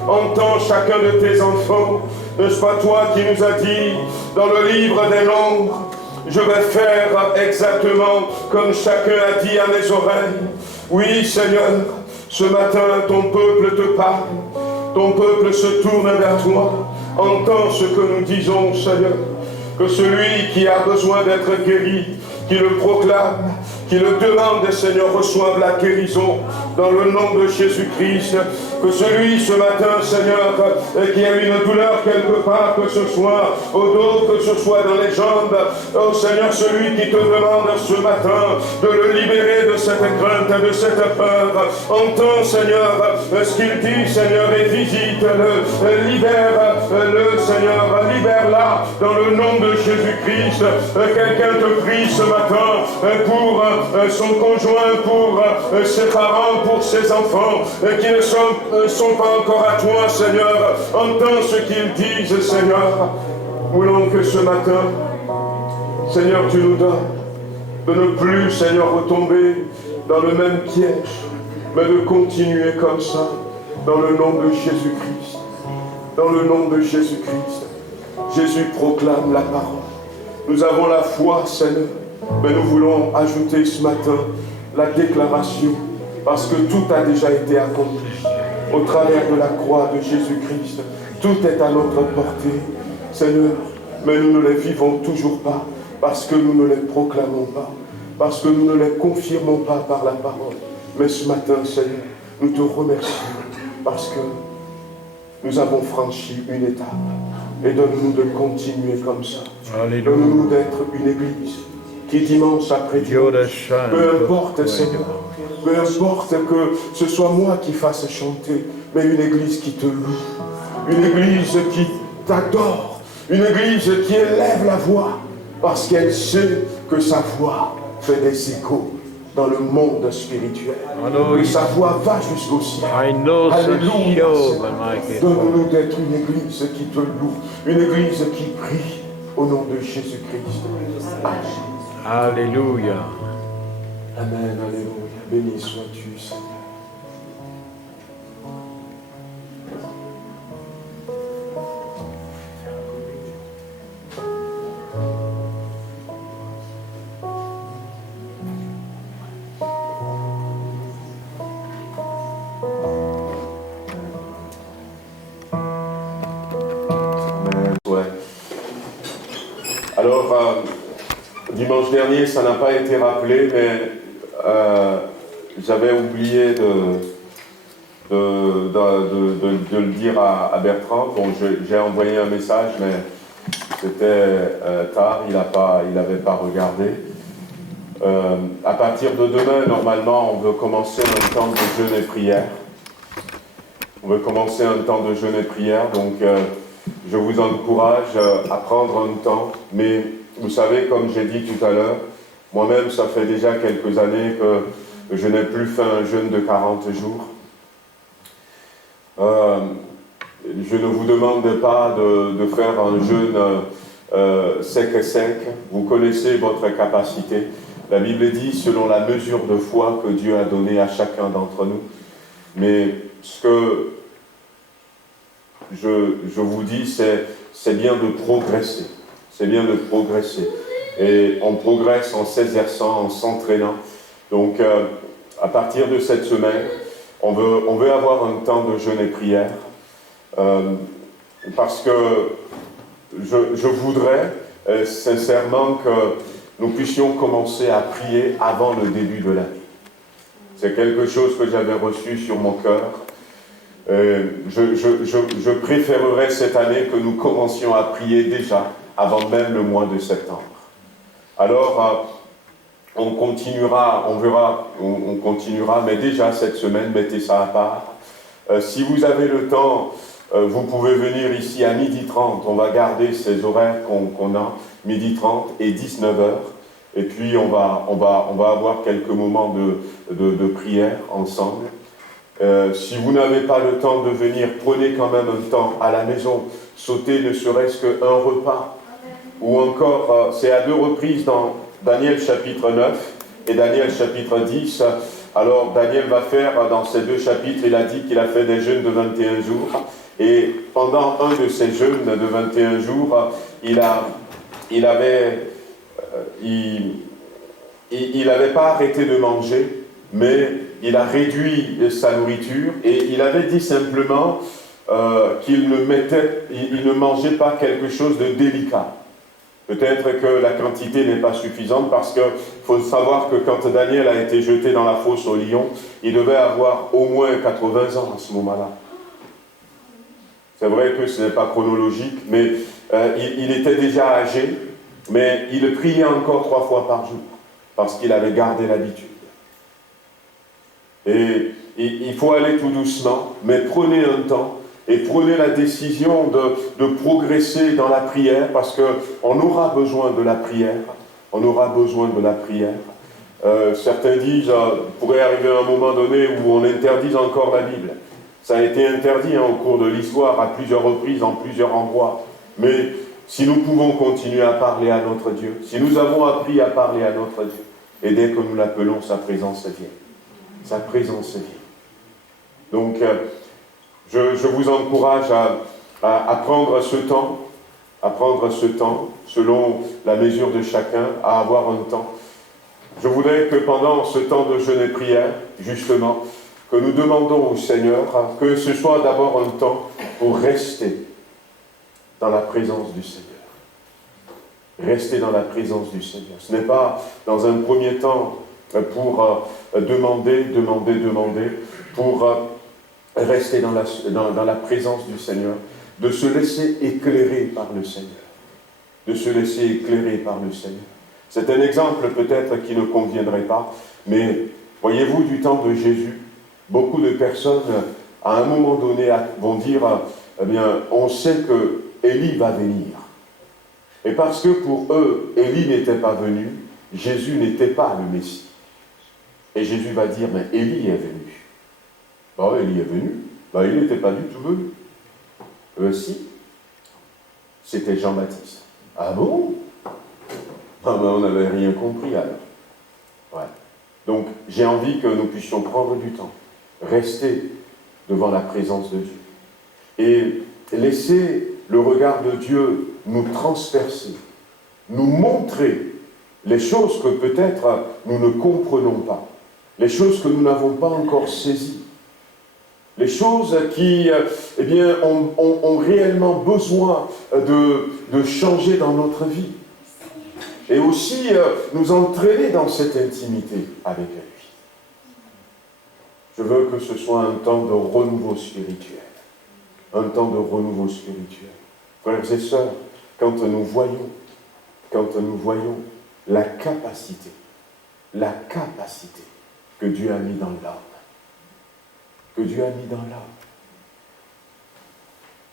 Entends chacun de tes enfants. N'est-ce pas toi qui nous as dit dans le livre des Nombres, je vais faire exactement comme chacun a dit à mes oreilles. Oui, Seigneur, ce matin, ton peuple te parle. Ton peuple se tourne vers toi. Entends ce que nous disons, Seigneur. Que celui qui a besoin d'être guéri, qui le proclament, qui le demandent, Seigneur, reçoivent la guérison dans le nom de Jésus-Christ. Que celui ce matin, Seigneur, qui a une douleur quelque part, que ce soit au dos, que ce soit dans les jambes, oh Seigneur, celui qui te demande ce matin de le libérer de cette crainte, de cette peur, entends, Seigneur, ce qu'il dit, Seigneur, et visite-le, libère-le, Seigneur, libère-la dans le nom de Jésus-Christ. Quelqu'un te prie ce matin pour son conjoint, pour ses parents, pour ses enfants, qui ne sont pas encore à toi, Seigneur. Entends ce qu'ils disent, Seigneur. Voulons que ce matin, Seigneur, tu nous donnes de ne plus, Seigneur, retomber dans le même piège, mais de continuer comme ça, dans le nom de Jésus-Christ. Dans le nom de Jésus-Christ. Jésus proclame la parole. Nous avons la foi, Seigneur, mais nous voulons ajouter ce matin la déclaration, parce que tout a déjà été accompli au travers de la croix de Jésus-Christ. Tout est à notre portée, Seigneur, mais nous ne les vivons toujours pas, parce que nous ne les proclamons pas, parce que nous ne les confirmons pas par la parole. Mais ce matin, Seigneur, nous te remercions, parce que nous avons franchi une étape. Et donne-nous de continuer comme ça. Donne-nous d'être une église qui dimanche après dimanche, peu importe, Seigneur, peu importe que ce soit moi qui fasse chanter, mais une église qui te loue, une église qui t'adore, une église qui élève la voix, parce qu'elle sait que sa voix fait des échos dans le monde spirituel. Que sa voix va jusqu'au ciel. Alléluia. Donne-nous d'être une église qui te loue, une église qui prie au nom de Jésus-Christ. Alléluia. Amen, alléluia. Béni sois-tu, Seigneur. Alors, dimanche dernier, ça n'a pas été rappelé, mais j'avais oublié de le dire à Bertrand. Bon, j'ai envoyé un message, mais c'était tard, il n'avait pas regardé. À partir de demain, normalement, on veut commencer un temps de jeûne et prière. On veut commencer un temps de jeûne et prière, donc je vous encourage à prendre un temps, mais vous savez, comme j'ai dit tout à l'heure, moi-même, ça fait déjà quelques années que je n'ai plus fait un jeûne de 40 jours. Je ne vous demande pas de faire un jeûne sec. Vous connaissez votre capacité. La Bible dit, selon la mesure de foi que Dieu a donnée à chacun d'entre nous. Mais ce que je vous dis, c'est bien de progresser. C'est bien de progresser. Et on progresse en s'exerçant, en s'entraînant. Donc, à partir de cette semaine, on veut avoir un temps de jeûne et prière. Parce que je voudrais sincèrement que nous puissions commencer à prier avant le début de l'année. C'est quelque chose que j'avais reçu sur mon cœur. Je préférerais cette année que nous commencions à prier déjà avant même le mois de septembre. Alors, on continuera, on continuera, mais déjà cette semaine, mettez ça à part. Si vous avez le temps, vous pouvez venir ici à 12h30. On va garder ces horaires qu'on a, 12h30 et 19h. Et puis, on va avoir quelques moments de prière ensemble. Si vous n'avez pas le temps de venir, prenez quand même un temps à la maison. Sautez ne serait-ce qu'un repas. Ou encore, c'est à 2 reprises dans Daniel chapitre 9 et Daniel chapitre 10. Alors, Daniel va faire, dans ces 2 chapitres, il a dit qu'il a fait des jeûnes de 21 jours. Et pendant un de ces jeûnes de 21 jours, il n'avait pas arrêté de manger, mais il a réduit sa nourriture et il avait dit simplement qu'il ne mangeait pas quelque chose de délicat. Peut-être que la quantité n'est pas suffisante parce qu'il faut savoir que quand Daniel a été jeté dans la fosse au lion, il devait avoir au moins 80 ans à ce moment-là. C'est vrai que ce n'est pas chronologique, mais il était déjà âgé, mais il priait encore 3 fois par jour parce qu'il avait gardé l'habitude. Et il faut aller tout doucement, mais prenez un temps et prenez la décision de progresser dans la prière parce qu'on aura besoin de la prière. On aura besoin de la prière. Certains disent, il pourrait arriver un moment donné où on interdise encore la Bible. Ça a été interdit au cours de l'histoire à plusieurs reprises, en plusieurs endroits. Mais si nous pouvons continuer à parler à notre Dieu, si nous avons appris à parler à notre Dieu, et dès que nous l'appelons, sa présence vient. Sa présence vient. Donc, je vous encourage à prendre ce temps, selon la mesure de chacun, à avoir un temps. Je voudrais que pendant ce temps de jeûne et prière, justement, que nous demandons au Seigneur que ce soit d'abord un temps pour rester dans la présence du Seigneur. Rester dans la présence du Seigneur. Ce n'est pas dans un premier temps pour demander, pour rester dans la présence du Seigneur, de se laisser éclairer par le Seigneur. De se laisser éclairer par le Seigneur. C'est un exemple peut-être qui ne conviendrait pas, mais voyez-vous, du temps de Jésus, beaucoup de personnes, à un moment donné, vont dire, eh bien, on sait que Élie va venir. Et parce que pour eux, Élie n'était pas venu, Jésus n'était pas le Messie. Et Jésus va dire, mais Élie est venu. Ben, Élie est venu. Ben, il n'était pas du tout venu. Si. C'était Jean-Baptiste. Ah bon? Ah ben, on n'avait rien compris alors. Ouais. Donc, j'ai envie que nous puissions prendre du temps, rester devant la présence de Dieu et laisser le regard de Dieu nous transpercer, nous montrer les choses que peut-être nous ne comprenons pas, les choses que nous n'avons pas encore saisies, les choses qui eh bien, ont réellement besoin de changer dans notre vie. Et aussi nous entraîner dans cette intimité avec lui. Je veux que ce soit un temps de renouveau spirituel. Un temps de renouveau spirituel. Frères et sœurs, quand nous voyons la capacité que Dieu a mis dans l'âme,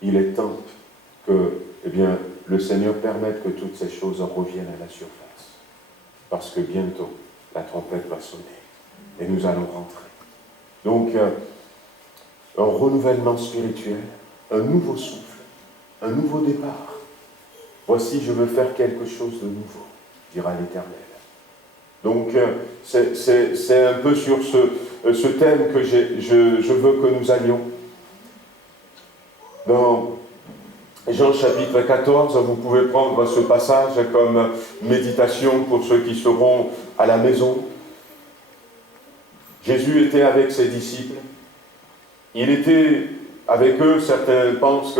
il est temps que, eh bien, le Seigneur permette que toutes ces choses reviennent à la surface. Parce que bientôt, la trompette va sonner. Et nous allons rentrer. Donc, un renouvellement spirituel, un nouveau souffle, un nouveau départ. Voici, je veux faire quelque chose de nouveau, dira l'Éternel. Donc, c'est un peu sur ce thème que je veux que nous allions. Dans Jean chapitre 14, vous pouvez prendre ce passage comme méditation pour ceux qui seront à la maison. Jésus était avec ses disciples. Il était avec eux. Certains pensent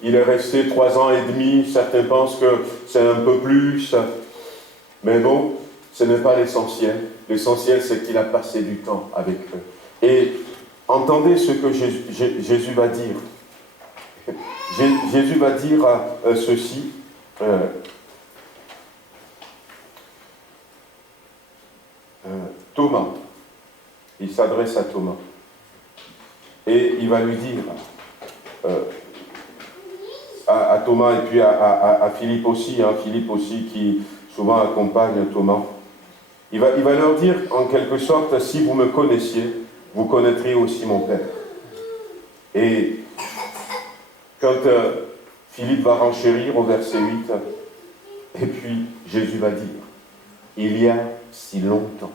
qu'il est resté 3 ans et demi. Certains pensent que c'est un peu plus. Mais bon, ce n'est pas l'essentiel. L'essentiel, c'est qu'il a passé du temps avec eux. Et entendez ce que Jésus va dire. Jésus va dire ceci. Thomas, il s'adresse à Thomas. Et il va lui dire, à Thomas et puis à Philippe aussi, Philippe aussi qui souvent accompagne Thomas, il va leur dire en quelque sorte, si vous me connaissiez, vous connaîtriez aussi mon Père. Et quand Philippe va renchérir au verset 8, et puis Jésus va dire, il y a si longtemps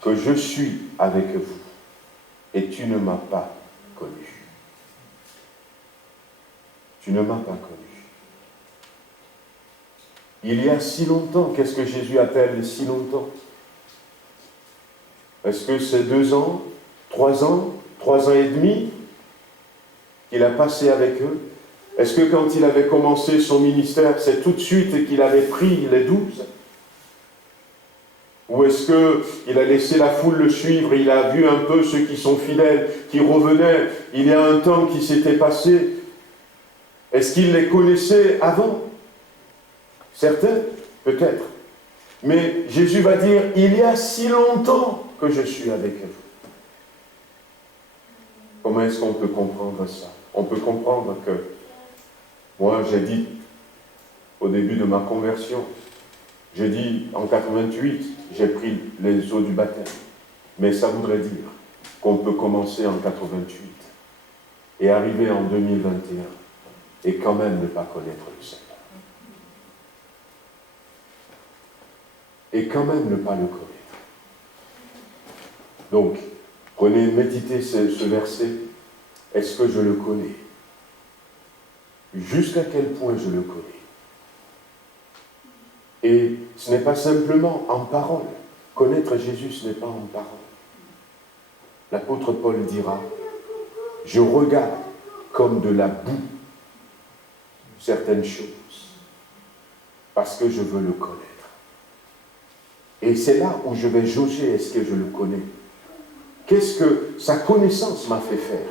que je suis avec vous, et tu ne m'as pas connu. Tu ne m'as pas connu. Il y a si longtemps, qu'est-ce que Jésus appelle si longtemps? Est-ce que c'est 2 ans, 3 ans, 3 ans et demi qu'il a passé avec eux? Est-ce que quand il avait commencé son ministère, c'est tout de suite qu'il avait pris les 12? Ou est-ce qu'il a laissé la foule le suivre, il a vu un peu ceux qui sont fidèles, qui revenaient, il y a un temps qui s'était passé? Est-ce qu'il les connaissait avant? Certains, peut-être. Mais Jésus va dire, il y a si longtemps que je suis avec vous. Comment est-ce qu'on peut comprendre ça? On peut comprendre que, moi j'ai dit, au début de ma conversion, j'ai dit, en 88, j'ai pris les eaux du baptême. Mais ça voudrait dire qu'on peut commencer en 88 et arriver en 2021 et quand même ne pas connaître le Seigneur. Et quand même ne pas le connaître. Donc, prenez, méditez ce verset. Est-ce que je le connais? Jusqu'à quel point je le connais? Et ce n'est pas simplement en parole. Connaître Jésus, ce n'est pas en parole. L'apôtre Paul dira, je regarde comme de la boue certaines choses, parce que je veux le connaître. Et c'est là où je vais jauger, est-ce que je le connais? Qu'est-ce que sa connaissance m'a fait faire?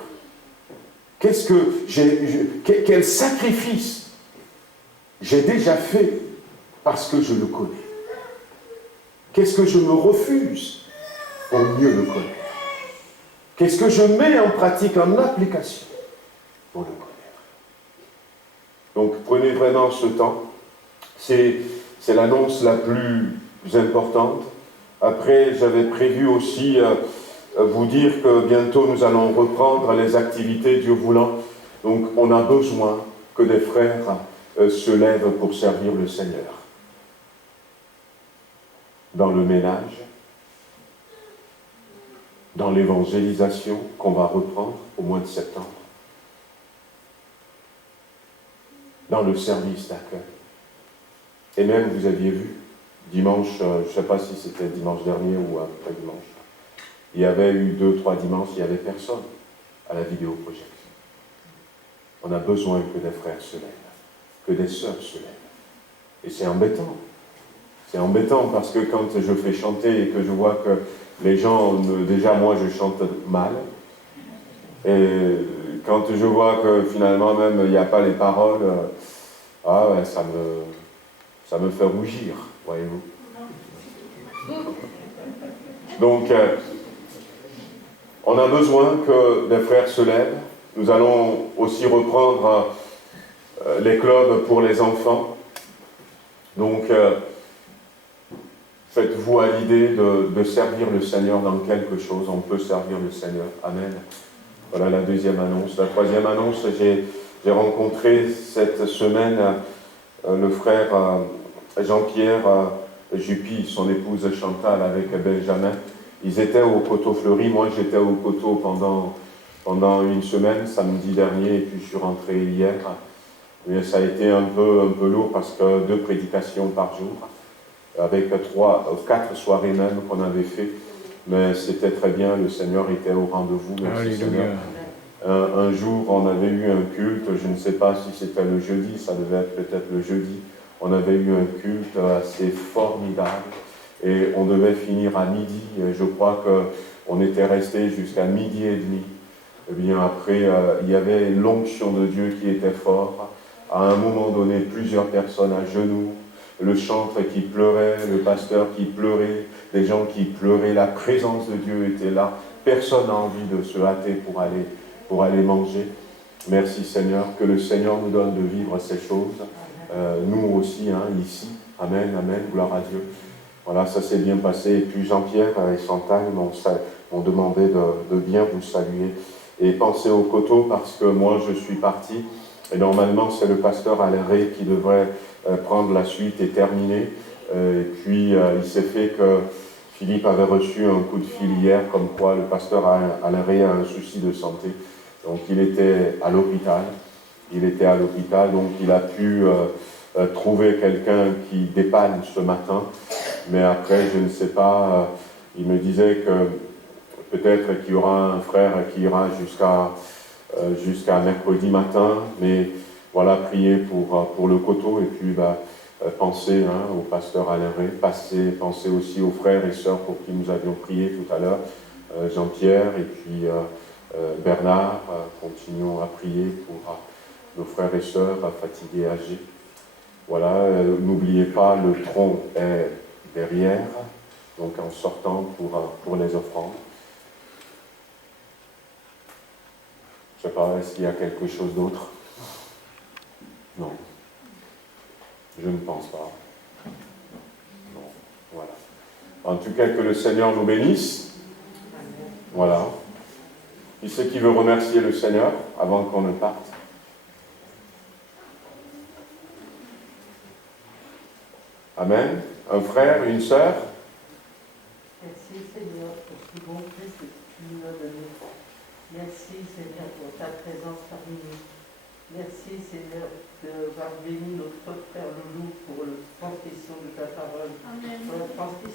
Qu'est-ce que quel sacrifice j'ai déjà fait parce que je le connais? Qu'est-ce que je me refuse pour mieux le connaître? Qu'est-ce que je mets en pratique, en application pour le connaître? Donc prenez vraiment ce temps. C'est l'annonce la plus importante. Après, j'avais prévu aussi vous dire que bientôt nous allons reprendre les activités, Dieu voulant. Donc on a besoin que des frères se lèvent pour servir le Seigneur. Dans le ménage, dans l'évangélisation qu'on va reprendre au mois de septembre, dans le service d'accueil. Et même, vous aviez vu, dimanche, je ne sais pas si c'était dimanche dernier ou après dimanche, il y avait eu 2-3 dimanches, il n'y avait personne à la vidéoprojection. On a besoin que des frères se lèvent, que des sœurs se lèvent. Et c'est embêtant. C'est embêtant parce que quand je fais chanter et que je vois que les gens, déjà moi je chante mal, et quand je vois que finalement même il n'y a pas les paroles, ça me fait rougir, voyez-vous. Donc, on a besoin que des frères se lèvent. Nous allons aussi reprendre les clubs pour les enfants. Donc, faites-vous à l'idée de servir le Seigneur dans quelque chose. On peut servir le Seigneur. Amen. Voilà la deuxième annonce. La troisième annonce, j'ai rencontré cette semaine le frère Jean-Pierre Juppy, son épouse Chantal avec Benjamin. Ils étaient au Coteau Fleury. Moi, j'étais au Coteau pendant une semaine, samedi dernier, et puis je suis rentré hier. Mais ça a été un peu lourd parce que 2 prédications par jour, avec 4 soirées même qu'on avait fait. Mais c'était très bien, le Seigneur était au rendez-vous. Merci Seigneur. Un jour, on avait eu un culte, je ne sais pas si c'était le jeudi, ça devait être peut-être le jeudi. On avait eu un culte assez formidable et on devait finir à midi. Je crois qu'on était resté jusqu'à 12h30. Et bien après, il y avait l'onction de Dieu qui était fort. À un moment donné, plusieurs personnes à genoux, le chantre qui pleurait, le pasteur qui pleurait, des gens qui pleuraient, la présence de Dieu était là. Personne n'a envie de se hâter pour aller manger. Merci Seigneur, que le Seigneur nous donne de vivre ces choses. Nous aussi, ici. Amen, amen, gloire à Dieu. Voilà, ça s'est bien passé. Et puis Jean-Pierre et Chantal m'ont demandé de bien vous saluer. Et pensez au Coteau parce que moi je suis parti. Et normalement c'est le pasteur Alain Ray qui devrait prendre la suite et terminer. Et puis il s'est fait que Philippe avait reçu un coup de fil hier comme quoi le pasteur Alain Ray a un souci de santé. Donc il était à l'hôpital. Donc il a pu trouver quelqu'un qui dépanne ce matin. Mais après, je ne sais pas, il me disait que peut-être qu'il y aura un frère qui ira jusqu'à mercredi matin, mais voilà, prier pour le coteau et puis penser au pasteur Alain Ray, penser aussi aux frères et sœurs pour qui nous avions prié tout à l'heure, Jean-Pierre et puis Bernard. Continuons à prier pour nos frères et sœurs fatigués, âgés. Voilà, n'oubliez pas, le tronc est derrière, donc en sortant pour les offrandes. Je ne sais pas, est-ce qu'il y a quelque chose d'autre? Non. Je ne pense pas. Non. Voilà. En tout cas, que le Seigneur nous bénisse. Voilà. Qui c'est qui veut remercier le Seigneur avant qu'on ne parte? Amen. Un frère, une sœur? Merci Seigneur pour ce bon Christ que tu nous as donné. Merci Seigneur pour ta présence parmi nous. Merci Seigneur d'avoir béni notre frère Loulou pour la transmission de ta parole. Amen. Pour la transmission